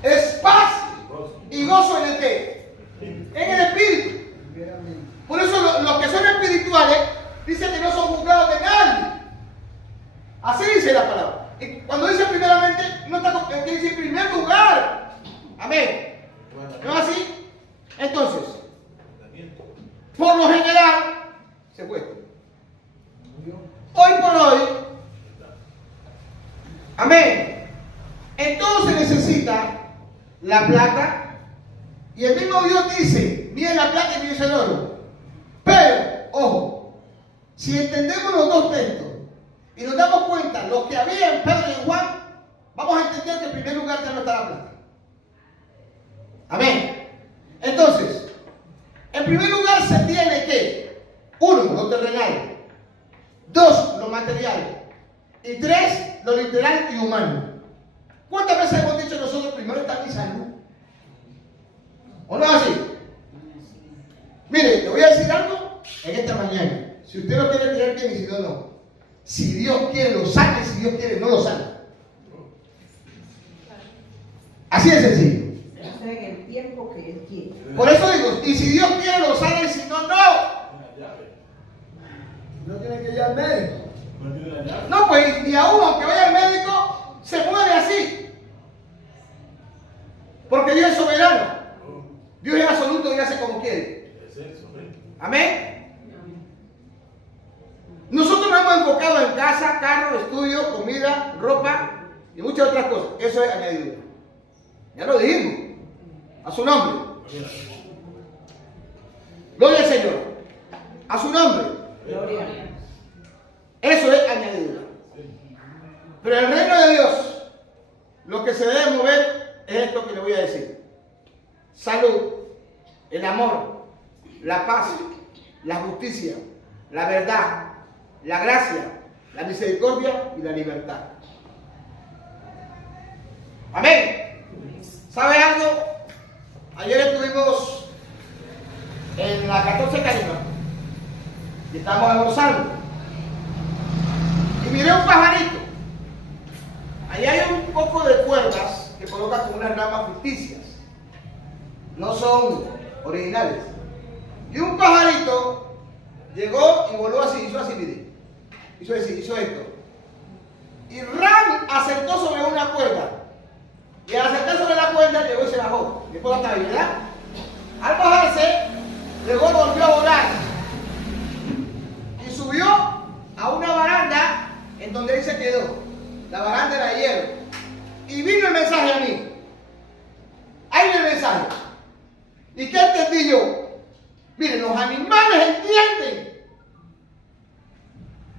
Es paz y gozo en el qué? En el espíritu. Por eso los que son espirituales dicen que no son juzgados de nadie. Así dice la palabra. Y cuando dice primeramente, no está que dice en primer lugar. Amén. ¿No es así? Entonces, por lo general, se puede. Hoy por hoy, amén. En todo se necesita la plata. Y el mismo Dios dice, miren la plata y miren el oro. Pero, ojo, si entendemos los dos textos y nos damos cuenta lo que había en Pedro y en Juan, vamos a entender que en primer lugar ya no está la plata. Amén. Entonces, en primer lugar se tiene que, 1, lo terrenal, 2, lo material, y 3, lo literal y humano. ¿Cuántas veces hemos dicho nosotros primero está mi salud? ¿O no es así? Mire, le voy a decir algo en esta mañana. Si usted lo quiere creer bien y si no, no. Si Dios quiere lo sana y si Dios quiere no lo sana. Así de sencillo. En el tiempo que Él quiere. Por eso digo, y si Dios quiere lo sana y si no, no. No tiene que ir al médico. No, pues ni aún aunque vaya al médico, se muere así. Porque Dios es soberano. Dios es absoluto y hace como quiere. Amén. Nosotros nos hemos enfocado en casa, carro, estudio, comida, ropa y muchas otras cosas. Eso es añadidura. Ya lo dijimos. A su nombre. Gloria al Señor. A su nombre. Gloria. Eso es añadidura. Pero el reino de Dios, lo que se debe mover es esto que le voy a decir. Salud, el amor, la paz, la justicia, la verdad, la gracia, la misericordia y la libertad. Amén. ¿Sabe algo? Ayer estuvimos en la 14 Calima y estábamos almorzando. Y miré un pajarito. Ahí hay un poco de cuerdas que colocan como unas ramas ficticias. No son originales. Y un pajarito llegó y voló así, hizo así, mire. Hizo así, hizo esto. Y Ram acertó sobre una cuerda. Y al acertar sobre la cuerda llegó y se bajó. Después hasta ahí, ¿verdad? Al bajarse, luego volvió a volar. Y subió a una baranda en donde él se quedó. La baranda era de hierro. Y vino el mensaje a mí. Ahí viene el mensaje. ¿Y qué entendí yo? Miren, los animales entienden.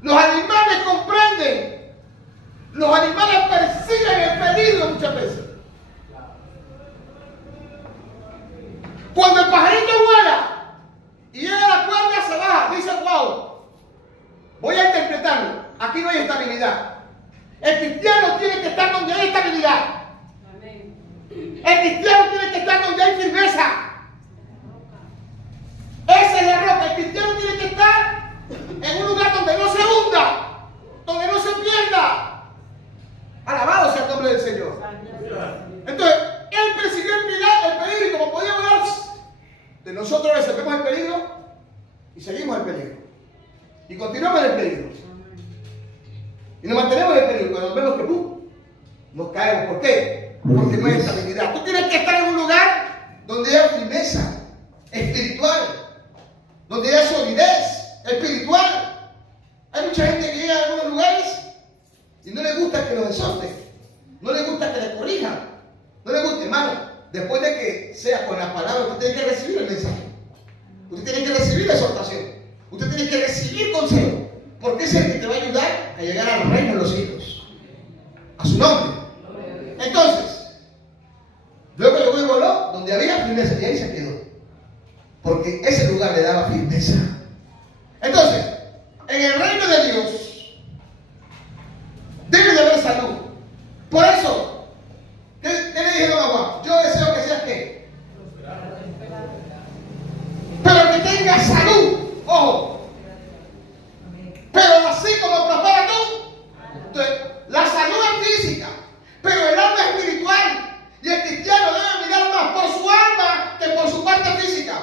Los animales comprenden. Los animales persiguen el peligro muchas veces. Cuando el pajarito vuela y llega a la cuerda, se baja. Dice, wow, voy a interpretarlo. Aquí no hay estabilidad. El cristiano tiene que estar donde hay estabilidad. El cristiano tiene que estar donde hay firmeza. Esa es la roca. El cristiano tiene que estar en un lugar donde no se hunda, donde no se pierda. Alabado sea el nombre del Señor. Entonces, él persiguió el peligro y como podía volar, de nosotros resolvemos el peligro y seguimos el peligro. Y continuamos en el peligro. Y nos mantenemos en el peligro. Cuando vemos que nos caemos. ¿Por qué? Porque no hay estabilidad. Tú tienes que estar en un lugar donde haya firmeza espiritual, donde haya solidez espiritual. Hay mucha gente que llega a algunos lugares y no le gusta que lo exhorten, no le gusta que le corrijan, no le gusta, hermano. Después de que sea con la palabra, usted tiene que recibir el mensaje, usted tiene que recibir la exhortación, usted tiene que recibir consejo, porque ese es el que te va a ayudar a llegar al reino de los cielos. tristeza. Entonces, en el reino de Dios debe de haber salud. Por eso, ¿qué le dijeron a Juan? Yo deseo que seas ¿qué? Pero que tengas salud. Ojo. Pero así como prospera tú. Entonces, la salud es física, pero el alma es espiritual. Y el cristiano debe mirar más por su alma que por su parte física.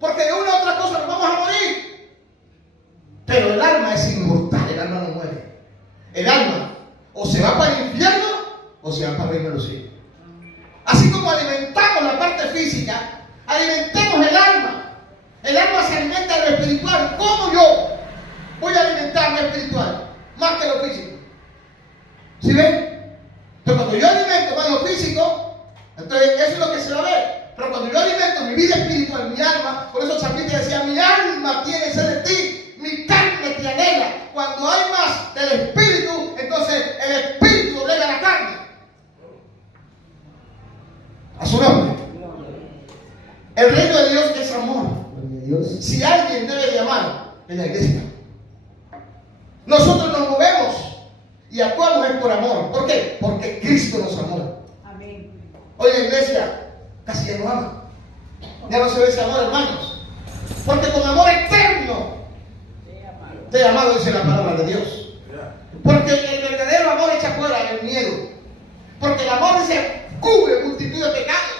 Porque de una u otra cosa nos vamos a morir. Pero el alma es inmortal, el alma no muere. El alma o se va para el infierno o se va para el reino de los cielos. Así como alimentamos la parte física, alimentemos el alma. El alma se alimenta de lo espiritual. ¿Cómo yo voy a alimentar lo espiritual más que lo físico? ¿Sí ven? Pero cuando yo alimento más lo físico, entonces eso es lo que se va a ver. Pero cuando yo alimento mi vida espiritual, mi alma, por eso el salmista decía, mi alma tiene sed de ti, mi carne te anhela. Cuando hay más del espíritu, entonces el espíritu doblega la carne. A su nombre. El reino de Dios es amor. Si alguien debe de amar, es la iglesia. Nosotros nos movemos y actuamos es por amor. ¿Por qué? Porque Cristo nos amó. Amén. Hoy la iglesia casi ya no ama. Ya no se ve ese amor, hermanos. Porque con amor eterno te he amado, dice la palabra de Dios. Porque el verdadero amor echa fuera el miedo. Porque el amor dice, cubre multitud de pecados,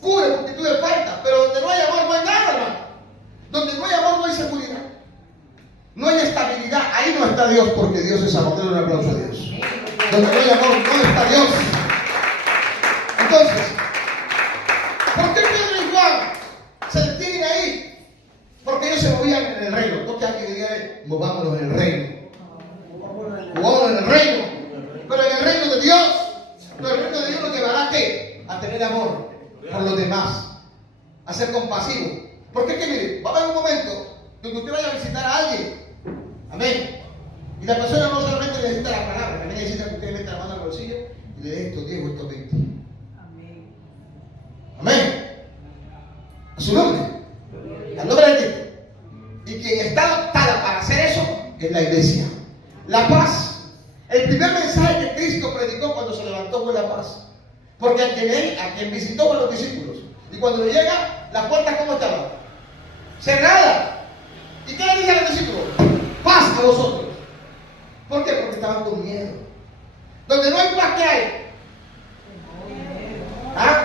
cubre multitud de faltas. Pero donde no hay amor no hay nada, hermano. Donde no hay amor no hay seguridad. No hay estabilidad. Ahí no está Dios, porque Dios es amor. Denle un aplauso a Dios. Donde no hay amor no está Dios. Entonces, ¿por qué Pedro y Juan se detienen ahí? Porque ellos se movían en el reino. No que alguien diga, movámonos en el reino. Movámonos en el reino. Pero en el reino de Dios. Pero el reino de Dios nos llevará ¿a qué? A tener amor por los demás. A ser compasivo. Porque es que mire, va a haber un momento donde usted vaya a visitar a alguien. Amén. Y la persona no solamente necesita la palabra, también necesita que usted meta la mano al bolsillo y le dé estos 10 o estos 20. Amén. Amén. A su nombre. Al nombre de Cristo. Y quien está adoptada para hacer eso es la iglesia. La paz. El primer mensaje que Cristo predicó cuando se levantó fue la paz. Porque a quien visitó fue los discípulos. Y cuando llega, las puertas ¿cómo estaban? Cerradas. ¿Y qué le dice a los discípulos? Paz a vosotros. ¿Por qué? Porque estaban con miedo. Donde no hay paz, ¿qué hay? ¿Ah?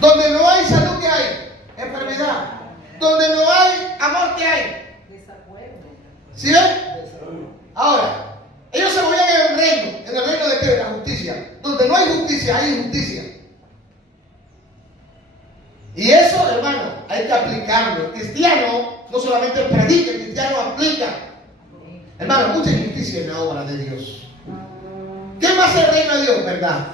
Donde no hay salud, ¿qué hay? Enfermedad. Donde no hay amor, ¿qué hay? ¿Sí ven? Ahora, ellos se movían en el reino de qué? De la justicia. Donde no hay justicia, hay injusticia. Y eso, hermano, hay que aplicarlo. El cristiano no solamente predica, el cristiano aplica. Hermano, mucha injusticia en la obra de Dios. ¿Qué más es el reino de Dios? ¿Verdad?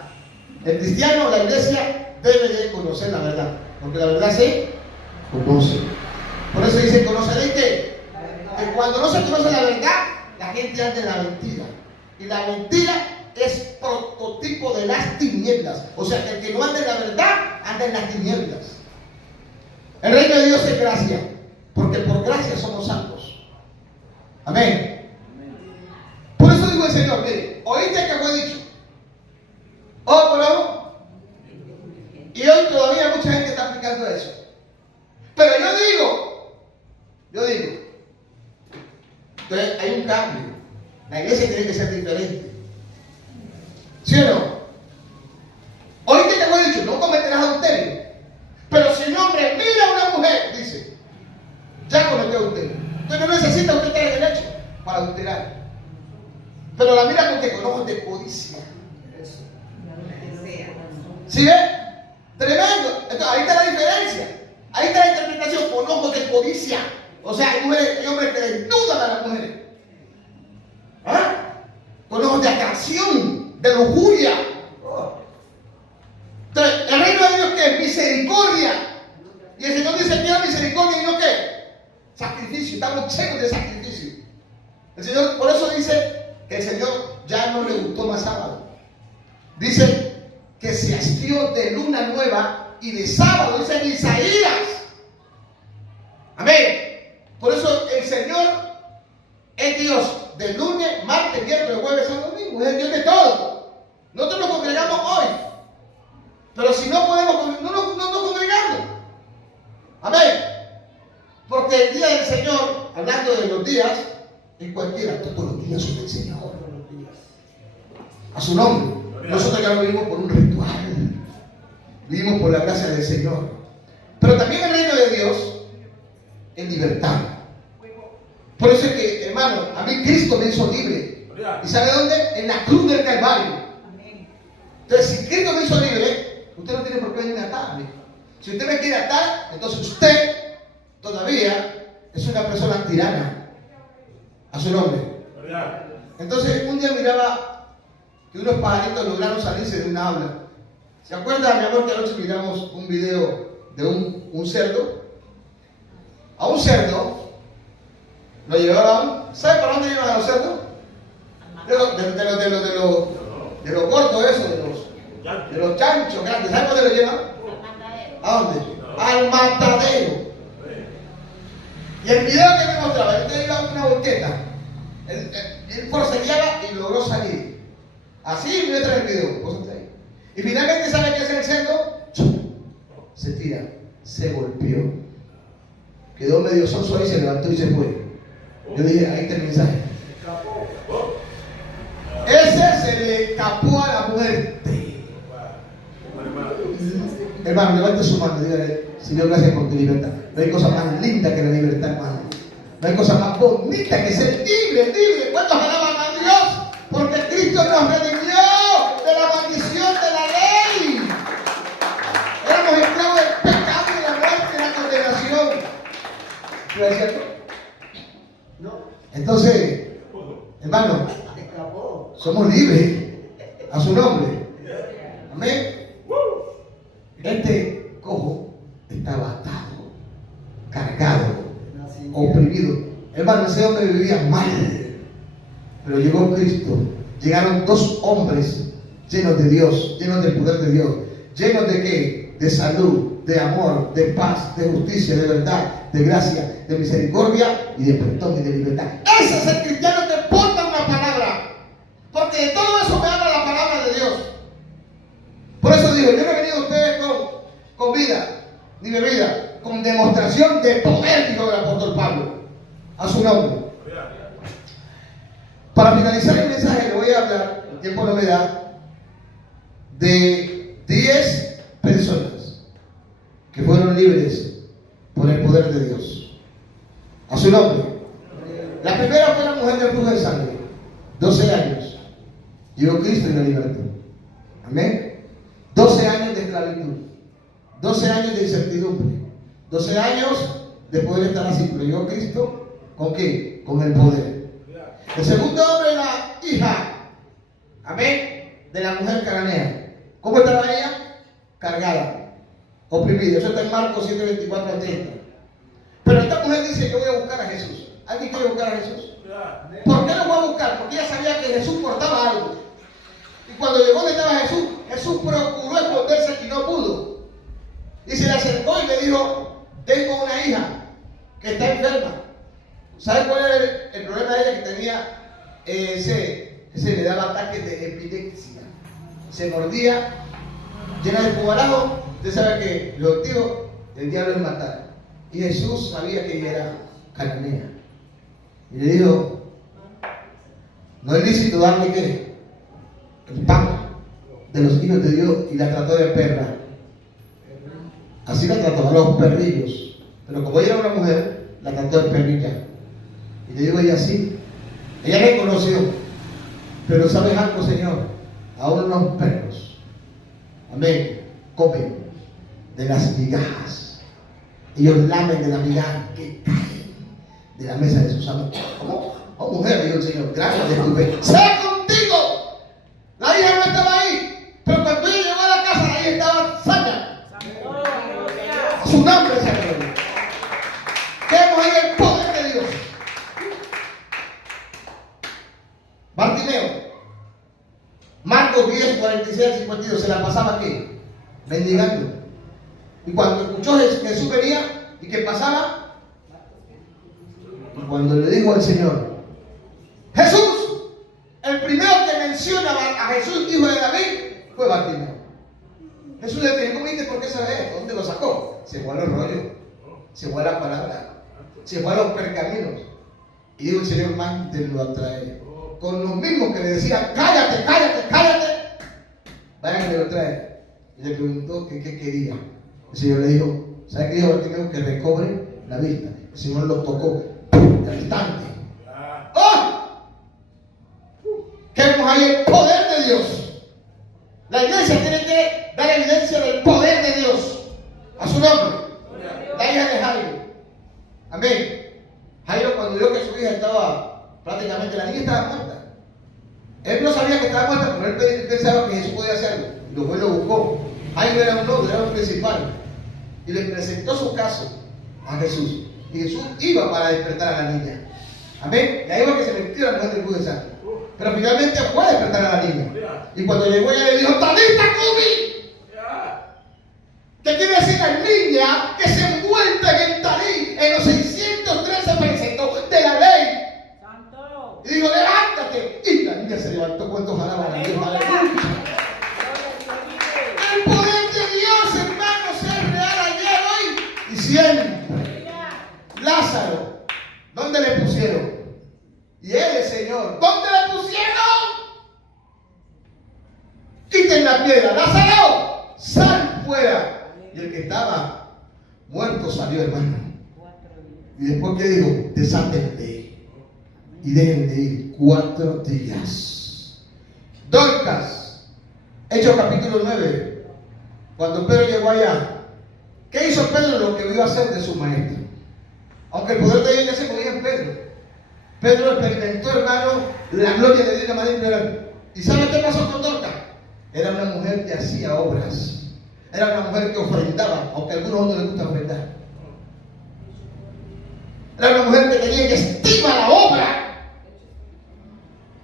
El cristiano, la iglesia, debe de conocer la verdad. Porque la verdad se conoce. Por eso dice, ¿conoceréis qué? Que cuando no se conoce la verdad, la gente anda en la mentira. Y la mentira es prototipo de las tinieblas. O sea, que el que no anda en la verdad, anda en las tinieblas. El reino de Dios es gracia. Porque por gracia somos salvos. Amén. Por eso digo el Señor, mire, oíste que fue dicho. Oh, pero. Y hoy todavía mucha gente está aplicando eso. Pero yo digo. Entonces hay un cambio. La iglesia tiene que ser diferente. ¿Sí o no? Oíste que fue dicho, no cometerás adulterio. Pero si un hombre mira a una mujer, dice, ya cometió adulterio. Entonces no necesita usted tener derecho para adulterar. Pero la mira con que con ojos de codicia. ¿Sí ve? Tremendo. Entonces ahí está la diferencia. Ahí está la interpretación con ojos de codicia. O sea, hay hombres que desnudan a las mujeres. ¿Ah? Con ojos de atracción, de lujuria. Entonces, el reino de Dios ¿qué es? Misericordia. Y el Señor dice que es misericordia y no qué. Sacrificio. Estamos llenos de sacrificio. El Señor, por eso dice que el Señor ya no le gustó más sábado. Dice que se hastió de luna nueva y de sábado, dice en Isaías. es Dios de lunes, martes, miércoles, jueves, sábado, domingo. Es el Dios de todo. Nosotros nos congregamos hoy. Pero si no podemos, no nos congregamos. Amén. Porque el día del Señor, hablando de los días, en cualquiera, todos los días son del Señor. A su nombre. Nosotros ya no vivimos por un ritual. Vivimos por la gracia del Señor. Pero también el reino de Dios es libertad. Por eso es que, hermano, a mí Cristo me hizo libre. ¿Y sabe dónde? En la cruz del Calvario. Entonces, si Cristo me hizo libre, usted no tiene por qué venirme a atarme. Si usted me quiere atar, entonces usted todavía es una persona tirana. A su nombre. Entonces, un día miraba que unos pajaritos lograron salirse de una aula. ¿Se acuerdan, mi amor, que anoche miramos un video de un cerdo? A un cerdo lo llevaban. ¿Sabe para dónde llevan a los cerdos? De los gordos, eso, de los chanchos grandes. ¿Sabe dónde lo llevan? ¿A dónde? Al matadero. Y el video que me mostraba, él tenía una volqueta. Él forcejeaba y logró salir. Así muestra el video. Pósate ahí. Y finalmente, ¿sabe qué hace el cerdo? Se tira, se golpeó. Quedó medio sonso ahí, se levantó y se fue. Yo dije, ahí está el mensaje. Ese se le escapó a la muerte. Hermano, levante su mano y dígale, Señor, gracias por tu libertad. No hay cosa más linda que la libertad, hermano. No hay cosa más bonita que ser libre, libre. ¿Cuántos alaban a Dios? Porque Cristo nos redimió de la maldición de la ley. Éramos esclavos del pecado y de la muerte y la condenación. ¿No es cierto? No. Entonces, hermano, somos libres a su nombre. Amén. Este cojo estaba atado, cargado, oprimido. Hermano, ese hombre vivía mal. Pero llegó Cristo. Llegaron dos hombres llenos de Dios, llenos del poder de Dios. ¿Llenos de qué? De salud, de amor, de paz, de justicia, de verdad, de gracia, de misericordia y de perdón y de libertad. Ese es el cristiano que porta una palabra. Porque de todo eso me habla la palabra de Dios. Por eso digo, yo no he venido a ustedes con vida ni bebida, con demostración de poder, dijo el apóstol Pablo. A su nombre. Para finalizar el mensaje, le voy a hablar, el tiempo no me da, de 10 personas que fueron libres por el poder de Dios. A su nombre. La primera fue la mujer del flujo de sangre, 12 años. Llegó Cristo y la libertó. Amén. 12 años de esclavitud, 12 años de incertidumbre, 12 años de poder estar así. Pero llegó Cristo, ¿con qué? Con el poder. El segundo hombre, la hija, amén, de la mujer cananea. ¿Cómo estaba ella? Cargada, oprimida. Eso está en Marcos 7, 24 al 30. Pero esta mujer dice, yo voy a buscar a Jesús. ¿Alguien quiere buscar a Jesús? ¿Por qué lo voy a buscar? Porque ella sabía que Jesús portaba algo. Y cuando llegó donde estaba Jesús, Jesús procuró esconderse y no pudo. Y se le acercó y le dijo, tengo una hija que está enferma. ¿Sabe cuál era el problema de ella? Que tenía ese le daba ataques de epilepsia. Se mordía, llena de cubarajo. Usted sabe que lo activo, el diablo es matar. Y Jesús sabía que ella era cananea. Y le dijo, no es lícito darle ¿qué? El pan de los hijos de Dios, y la trató de perra. Así la trató a los perrillos. Pero como ella era una mujer, la trató de perrilla. Y le digo ella así. Ella me conoció. Pero ¿sabes algo, Señor? Aún los perros, amén, comen de las migajas. Ellos lamen de la migaja que caen de la mesa de sus amos. ¿Cómo? Oh, mujer, dijo el Señor, gracias de tu fe. ¡Sea contigo! La hija no estaba ahí, pero cuando ella llegó a la casa, ahí estaba sana. A su nombre, Señor. Vemos ahí el poder de Dios. Bartimeo, Marcos 10, 46 al 52, se la pasaba aquí, mendigando. Y cuando escuchó Jesús venía y que pasaba, y cuando le dijo al Señor, menciona a Jesús, hijo de David, fue Bartimeo. Jesús le dijo, ¿cómo viste por qué sabe esto? ¿Dónde lo sacó? Se fue a los rollos, se fue a la palabra, se fue a los pergaminos. Y dijo el Señor, mándenlo a traer. Con los mismos que le decían, cállate, cállate, cállate, vayan que lo traen. Y le preguntó que qué quería. El Señor le dijo, ¿sabe qué dijo Bartimeo? Que recobre la vista. El Señor lo tocó al instante. ¡Oh! Que vemos ahí el poder de Dios. La iglesia tiene que dar evidencia del poder de Dios a su nombre. La hija de Jairo. Amén. Jairo, cuando vio que su hija estaba prácticamente, la niña estaba muerta. Él no sabía que estaba muerta, pero él pensaba que Jesús podía hacerlo. Y lo fue y lo buscó. Jairo era un noble, era un principal. Y le presentó su caso a Jesús. Y Jesús iba para despertar a la niña. Amén. Y ahí va que se metió la mujer del jugo de sangre. Pero finalmente fue a despertar a la niña. Y cuando llegó ella le dijo, ¡Talita Cumi! ¿Qué quiere decir la niña que se envuelta en el talí, en los 613 preceptos de la ley? Santo. Y dijo, levántate. Y la niña se levantó. ¿Cuántos alaban a Dios? Aleluya. El poder de Dios, hermanos, es real ayer, hoy y siempre. Lázaro, ¿dónde le pusieron? Y él, el Señor, ¿dónde le pusieron? Quiten la piedra. Lázaro, sal fuera. Y el que estaba muerto salió, hermano. Y después, ¿qué dijo? Desátenle y déjenle ir 4 días. Dorcas, Hechos capítulo 9. Cuando Pedro llegó allá, ¿qué hizo Pedro? Lo que iba a hacer de su maestro. Aunque el poder de Dios ya se movía en Pedro. Pedro experimentó, hermano, la gloria de Dios de manera integral. ¿Y sabe qué pasó con Dorcas? Era una mujer que hacía obras. Era una mujer que ofrendaba, aunque a algunos no les gusta ofrendar. Era una mujer que tenía que estimar la obra.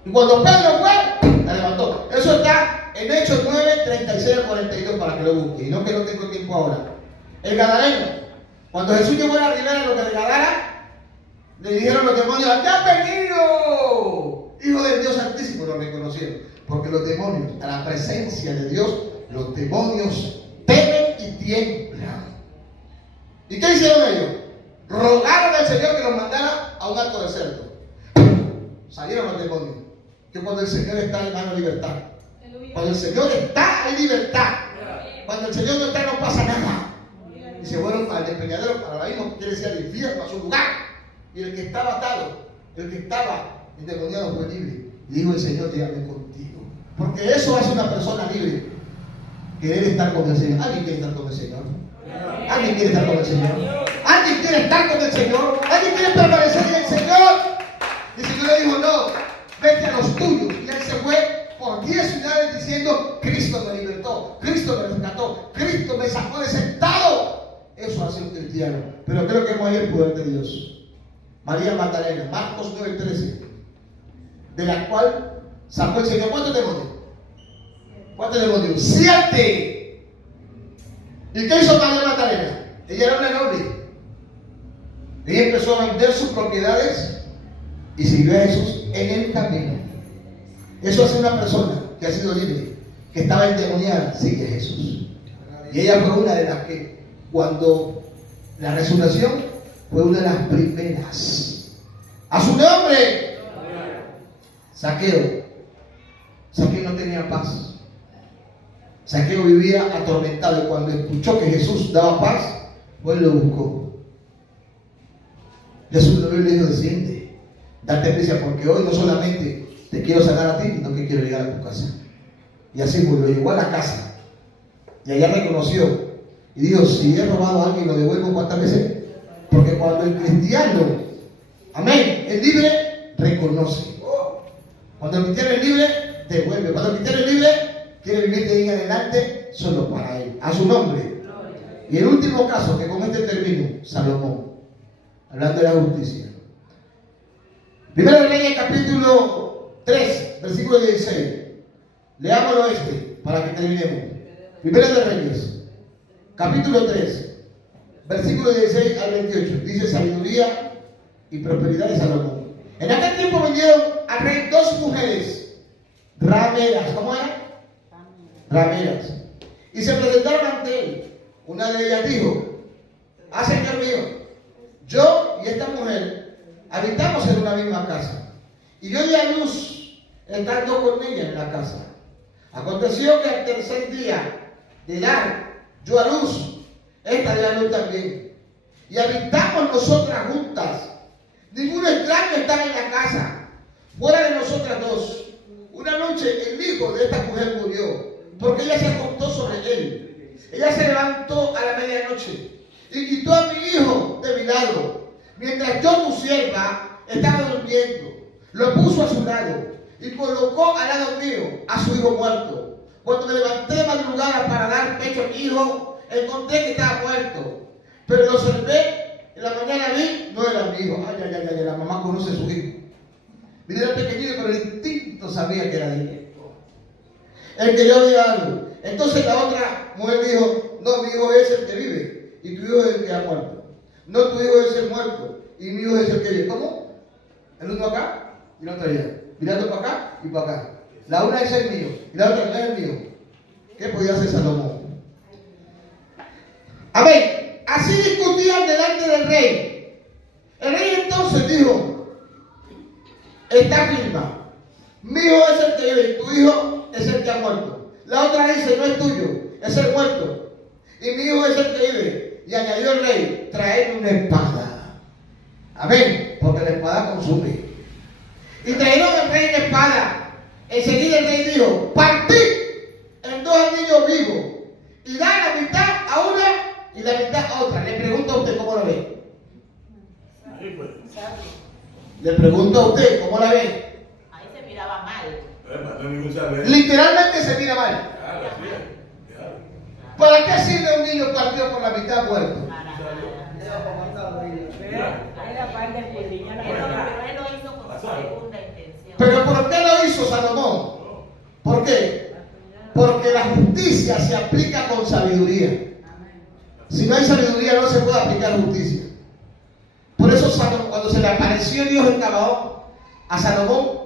Y cuando Pedro fue, la levantó. Eso está en Hechos 9, 36 al 42 para que lo busque. Y no que no tengo tiempo ahora. El Gadareno. Cuando Jesús llegó a la ribera de los de Gadara, le dijeron los demonios, ¡aquí ha venido! Hijo del Dios Altísimo, lo reconocieron. Porque los demonios, a la presencia de Dios, los demonios temen y tiemblan. ¿Y qué hicieron ellos? Rogaron al Señor que los mandara a un acto de cerdo. Salieron los demonios. Que cuando el Señor está, hermano, en libertad. Cuando el Señor está en libertad. Cuando el Señor no está, no pasa nada. Y se fueron al despeñadero para la misma, que quiere decir al infierno, a su lugar. Y el que estaba atado, el que estaba endemoniado fue libre. Y dijo el Señor, llévame contigo. Porque eso hace una persona libre. Querer estar con el Señor. ¿Alguien quiere estar con el Señor? ¿Alguien quiere estar con el Señor? ¿Alguien quiere estar con el Señor? ¿Alguien quiere permanecer en el Señor? Y el Señor le dijo, no, vete a los tuyos. Y él se fue por 10 ciudades diciendo, Cristo me libertó, Cristo me rescató, Cristo me sacó de ese estado. Eso hace un cristiano. Pero creo que hemos ahí el poder de Dios. María Magdalena, Marcos 9:13, de la cual sacó el Señor. ¿Cuántos demonios? ¿Cuántos demonios? 7. ¿Y qué hizo María Magdalena? Ella era una noble. Ella empezó a vender sus propiedades y siguió a Jesús en el camino. Eso hace una persona que ha sido libre, que estaba endemoniada, sigue a Jesús. Y ella fue una de las que, cuando la resurrección, fue una de las primeras. ¡A su nombre! Saqueo. Saqueo no tenía paz. Saqueo vivía atormentado y cuando escuchó que Jesús daba paz, pues lo buscó. Jesús lo vio y le dijo, desciende, date prisa porque hoy no solamente te quiero sanar a ti, sino que quiero llegar a tu casa. Y así pues, lo llevó a la casa. Y allá reconoció. Y dijo, si he robado a alguien, lo devuelvo cuántas veces. Porque cuando el cristiano, amén, es libre, reconoce. Cuando el cristiano es libre, devuelve. Cuando el cristiano es libre, quiere vivir de ahí en adelante solo para él, a su nombre. Y el último caso, que con este termino, Salomón, hablando de la justicia. Primero de Reyes, capítulo 3, versículo 16. Leámoslo para que terminemos. Primero de Reyes, capítulo 3, versículo 16 al 28. Dice sabiduría y prosperidad de Salomón. En aquel tiempo vinieron al rey 2 mujeres rameras. ¿Cómo era? Rameras. Y se presentaron ante él. Una de ellas dijo: ah, Señor mío, yo y esta mujer habitamos en una misma casa, y yo di a luz estando con ella en la casa. Aconteció que al tercer día de dar yo a luz, esta dio a luz también, y habitamos nosotras juntas. Ningún extraño estaba en la casa, fuera de nosotras dos. Una noche el hijo de esta mujer murió, porque ella se acostó sobre él. Ella se levantó a la medianoche y quitó a mi hijo de mi lado, mientras yo, tu sierva, estaba durmiendo. Lo puso a su lado y colocó al lado mío a su hijo muerto. Cuando me levanté de madrugada para dar pecho a mi hijo, encontré que estaba muerto. Pero lo observé, en la mañana vi, no era mi hijo. Ay, ay, ay, la mamá conoce a su hijo. Mira, era pequeñito, pero el instinto sabía que era de él. El que yo había dado. Entonces la otra mujer dijo: no, mi hijo es el que vive y tu hijo es el que ha muerto. No, tu hijo es el muerto y mi hijo es el que vive. ¿Cómo? El uno acá y el otro allá, mirando para acá y para acá. La una es el mío y la otra no es el mío. ¿Qué podía hacer Salomón? Amén. Así discutían delante del rey. El rey entonces dijo: está firma, mi hijo es el que vive y tu hijo es el que ha muerto. La otra dice: no es tuyo, es el muerto, y mi hijo es el que vive. Y añadió el rey: traed una espada. Amén, porque la espada consume. Y trajeron al rey la espada. Enseguida el rey dijo: partid en dos al niño vivo, y da la mitad a una y la mitad a otra. Le pregunto a usted cómo lo ve. Le pregunto a usted cómo la ve. Ahí se miraba mal. Literalmente se mira mal. ¿Para qué sirve un niño partido por la mitad muerto? Ahí la parte del cuadrilla, Pero él lo hizo con su segunda intención. ¿Pero por qué lo hizo Salomón? ¿Por qué? Porque la justicia se aplica con sabiduría. Si no hay sabiduría no se puede aplicar justicia. Por eso Salomón, cuando se le apareció Dios en Gabaón a Salomón,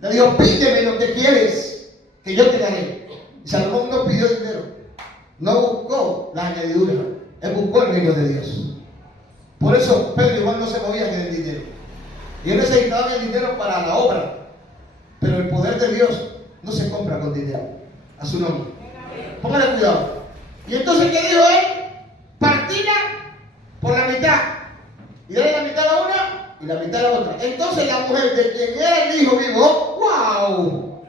le dijo: pídeme lo que quieres, que yo te daré. Y Salomón no pidió dinero, no buscó la añadidura, él buscó el reino de Dios. Por eso Pedro y Juan no se movían en el dinero. Y ellos necesitaban el dinero para la obra, pero el poder de Dios no se compra con dinero. A su nombre. Póngale cuidado. Y entonces, ¿qué dijo él? Partida por la mitad. Y dale la mitad a la una y la mitad a la otra. Entonces la mujer de quien era el hijo vivo, ¡wow!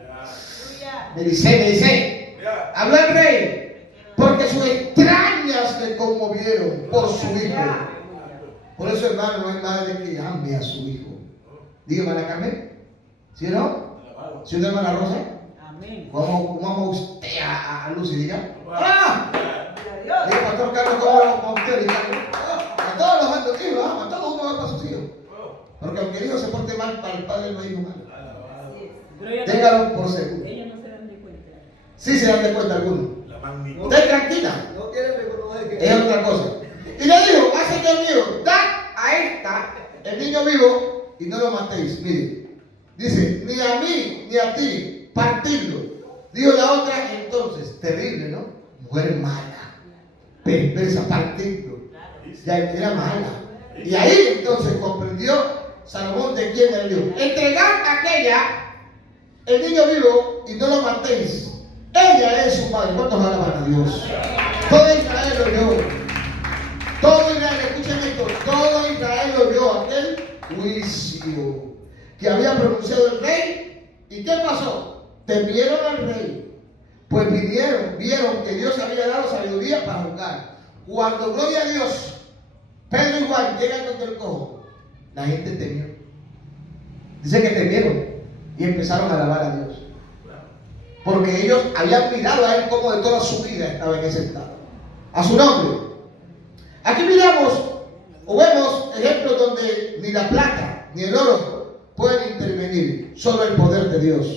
Me dice, habló el rey, porque sus entrañas le conmovieron por su hijo. Por eso, hermano, no hay madre que ame a su hijo. Dígame, hermana Carmen, ¿sí o no? ¿Sí o no, hermana Rosa? Amén. ¿Cómo ama usted a Lucy? Diga. ¡Ah! Diga, Pastor Carlos, ¿cómo ama usted? Diga. A todos los hijos, a todos uno ama a sus hijos. Porque aunque el hijo se porte mal, para el padre no hay hijo malo. Téngalo por seguro. Ellos no se dan de cuenta. Sí se dan de cuenta algunos. Usted tranquila. No quiere reconocer que Es otra cosa. Y le dijo: ah, Señor mío, dad a esta el niño vivo y no lo matéis. Mire, dice: ni a mí ni a ti, partidlo. Dijo la otra: entonces, terrible, ¿no? Mujer mala, perversa, partidlo. Ya era mala. Y ahí entonces comprendió Salomón de quién era Dios. Entregad a aquella el niño vivo y no lo matéis. Ella es su madre. ¿Cuántos alaban a Dios? Todo Israel lo oyó. Todo Israel, escuchen esto, todo Israel oyó aquel juicio que había pronunciado el rey. ¿Y qué pasó? Temieron al rey, pues vieron que Dios había dado sabiduría para juzgar. Cuando, gloria a Dios, Pedro y Juan llegan donde el cojo, la gente temió. Dice que temieron y empezaron a alabar a Dios. Porque ellos habían mirado a él como de toda su vida estaba en ese estado. A su nombre. Aquí miramos o vemos ejemplos donde ni la plata ni el oro pueden intervenir, solo el poder de Dios.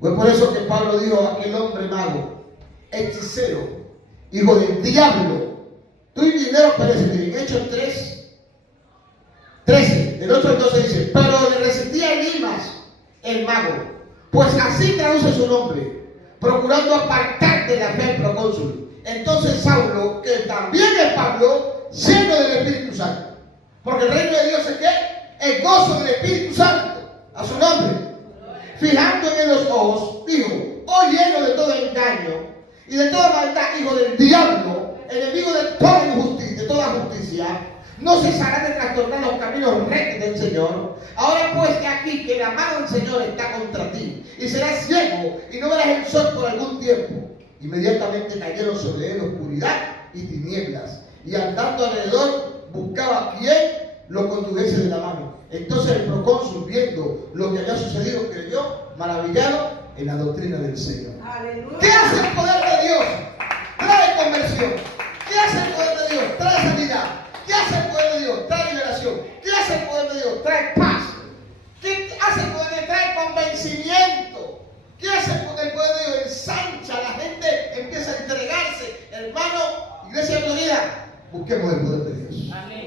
Fue por eso que Pablo dijo a aquel hombre mago, hechicero, hijo del diablo: tú y dinero perecen. En Hechos 3:13, del 8 al 12 dice: pero le resistía Elimas, el mago, Pues así traduce su nombre, procurando apartar de la fe el procónsul. Entonces Saulo, que también es Pablo, lleno del Espíritu Santo. Porque el reino de Dios es ¿qué? El gozo del Espíritu Santo. A su nombre. Fijando en los ojos, dijo: oh lleno de todo engaño y de toda maldad, hijo del diablo, enemigo de toda injusticia, de toda justicia, no cesará de trastornar los caminos rectos del Señor. Ahora pues que aquí que la mano del Señor está contra ti, y serás ciego y no verás el sol por algún tiempo. Inmediatamente cayeron sobre él oscuridad y tinieblas, y andando alrededor buscaba quien lo condujese de la mano. Entonces el procónsul, viendo lo que había sucedido, creyó, maravillado en la doctrina del Señor. Aleluya. ¿Qué hace el poder de Dios? Trae conversión. ¿Qué hace el poder de Dios? Trae sanidad. ¿Qué hace el poder de Dios? Trae liberación. ¿Qué hace el poder de Dios? Trae paz. ¿Qué hace el poder de Dios? Trae convencimiento. ¿Qué hace el poder de Dios? Ensancha, la gente empieza a entregarse. Hermano, Iglesia Florida, busquemos el poder de Dios. Amén.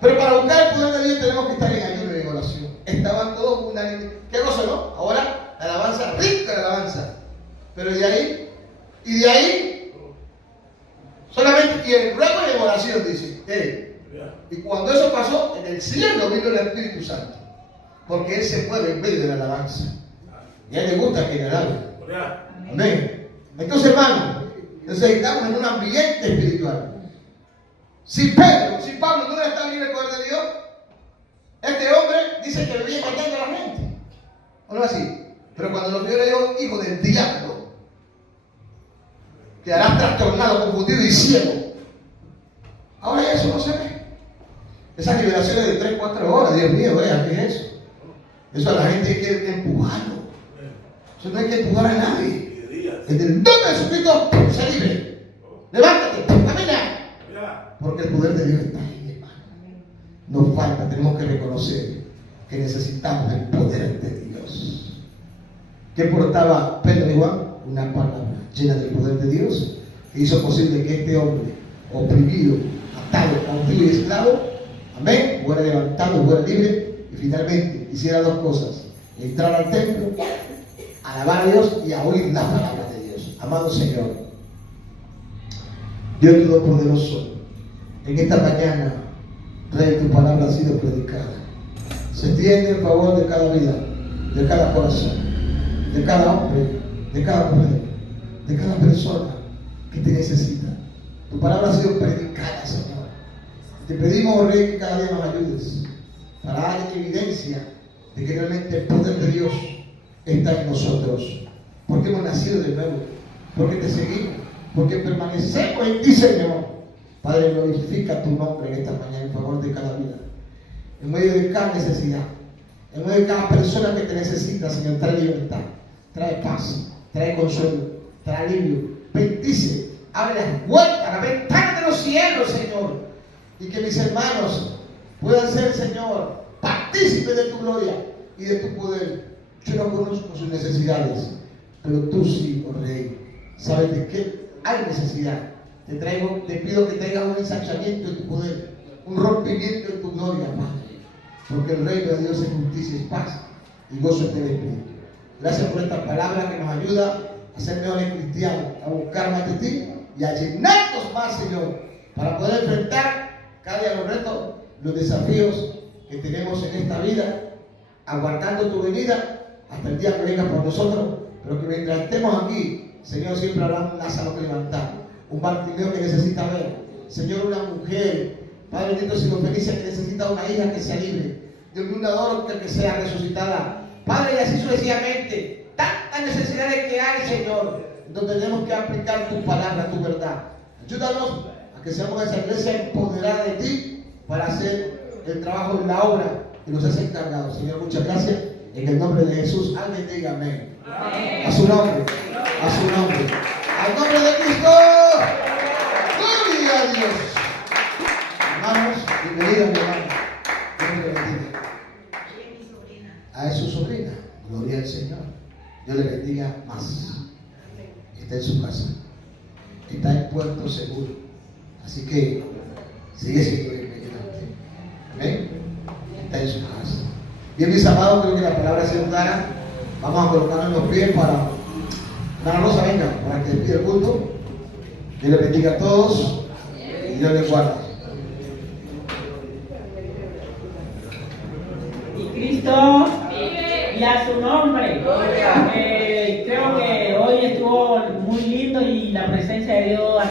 Pero para buscar el poder de Dios tenemos que estar en ayuno y en oración. Estaban todos unánimes. ¿Qué cosa, no? Ahora, la alabanza, rica la alabanza. Pero de ahí, solamente, y en ruego y en oración, dice. Y cuando eso pasó, en el cielo vino el Espíritu Santo. Porque Él se mueve en medio de la alabanza. Y a Él le gusta que le alabe. Amén. Entonces, hermano, necesitamos en un ambiente espiritual. Si Pablo no estaba en el poder de Dios, este hombre dice que vivía engañando a la gente. ¿O no es así? Pero cuando lo vio, le dijo: hijo del diablo, quedarás trastornado, confundido y ciego. Ahora eso no se ve. Esas liberaciones de 3-4 horas, Dios mío, ¿qué es eso? Eso a la gente hay que empujarlo. Eso no hay que empujar a nadie. En el nombre de Jesucristo, se libre. Levántate, camina. Porque el poder de Dios está ahí, hermano. Nos falta, tenemos que reconocer que necesitamos el poder de Dios. ¿Qué portaba Pedro y Juan? Una palabra llena del poder de Dios, que hizo posible que este hombre, oprimido, atado, cautivo y esclavo, amén, fuera levantado, fuera libre, y finalmente hiciera dos cosas: entrar al templo, alabar a Dios y a oír la palabra de Dios. Amado Señor, Dios Todopoderoso, en esta mañana, Rey, tu palabra ha sido predicada. Se extiende en favor de cada vida, de cada corazón, de cada hombre, de cada mujer, de cada persona que te necesita. Tu palabra ha sido predicada, Señor. Te pedimos, Rey, que cada día nos ayudes para dar evidencia de que realmente el poder de Dios está en nosotros. Porque hemos nacido de nuevo, porque te seguimos, porque permanecemos en ti, Señor. Padre, glorifica tu nombre en esta mañana en favor de cada vida. En medio de cada necesidad, en medio de cada persona que te necesita, Señor, trae libertad, trae paz, trae consuelo, trae alivio. Bendice, abre las puertas, la ventana de los cielos, Señor. Y que mis hermanos puedan ser, Señor, partícipes de tu gloria y de tu poder. Yo no conozco sus necesidades, pero tú sí, oh Rey, sabes de qué hay necesidad. Te pido que traigas un ensanchamiento en tu poder, un rompimiento en tu gloria, Padre. Porque el reino de Dios es justicia, es paz y gozo en el Espíritu. Gracias por esta palabra que nos ayuda a ser mejores cristianos, a buscar más de ti y a llenarnos más, Señor, para poder enfrentar cada día los retos, los desafíos que tenemos en esta vida, aguardando tu venida hasta el día que vengas por nosotros. Pero que mientras estemos aquí, Señor, siempre habrá un Lázaro levantado, un Bartimeo que necesita ver, Señor, una mujer, Padre bendito, Señor Felicia, que necesita una hija que sea libre, Dios mío, una Dorca que sea resucitada, Padre, y así sucesivamente, tantas necesidades que hay, Señor, donde tenemos que aplicar tu palabra, tu verdad. Ayúdanos a que seamos esa iglesia empoderada de ti para hacer el trabajo y la obra que nos has encargado. Señor, muchas gracias. En el nombre de Jesús, alguien diga amén. Amén. A su nombre, a su nombre. Al nombre de Cristo. Gloria a Dios. Hermanos, bienvenidos, mi hermano. Dios le bendiga. A su sobrina. Gloria al Señor. Dios le bendiga más. Está en su casa. Está en puerto seguro. Así que sigue siendo bienvenido. Amén. Está en su casa. Bien, mis amados, creo que la palabra ha sido clara. Vamos a colocarnos en los pies para... Ana Rosa, venga, para que despide el culto. Dios les bendiga a todos y Dios les guarde. Y Cristo y a su nombre.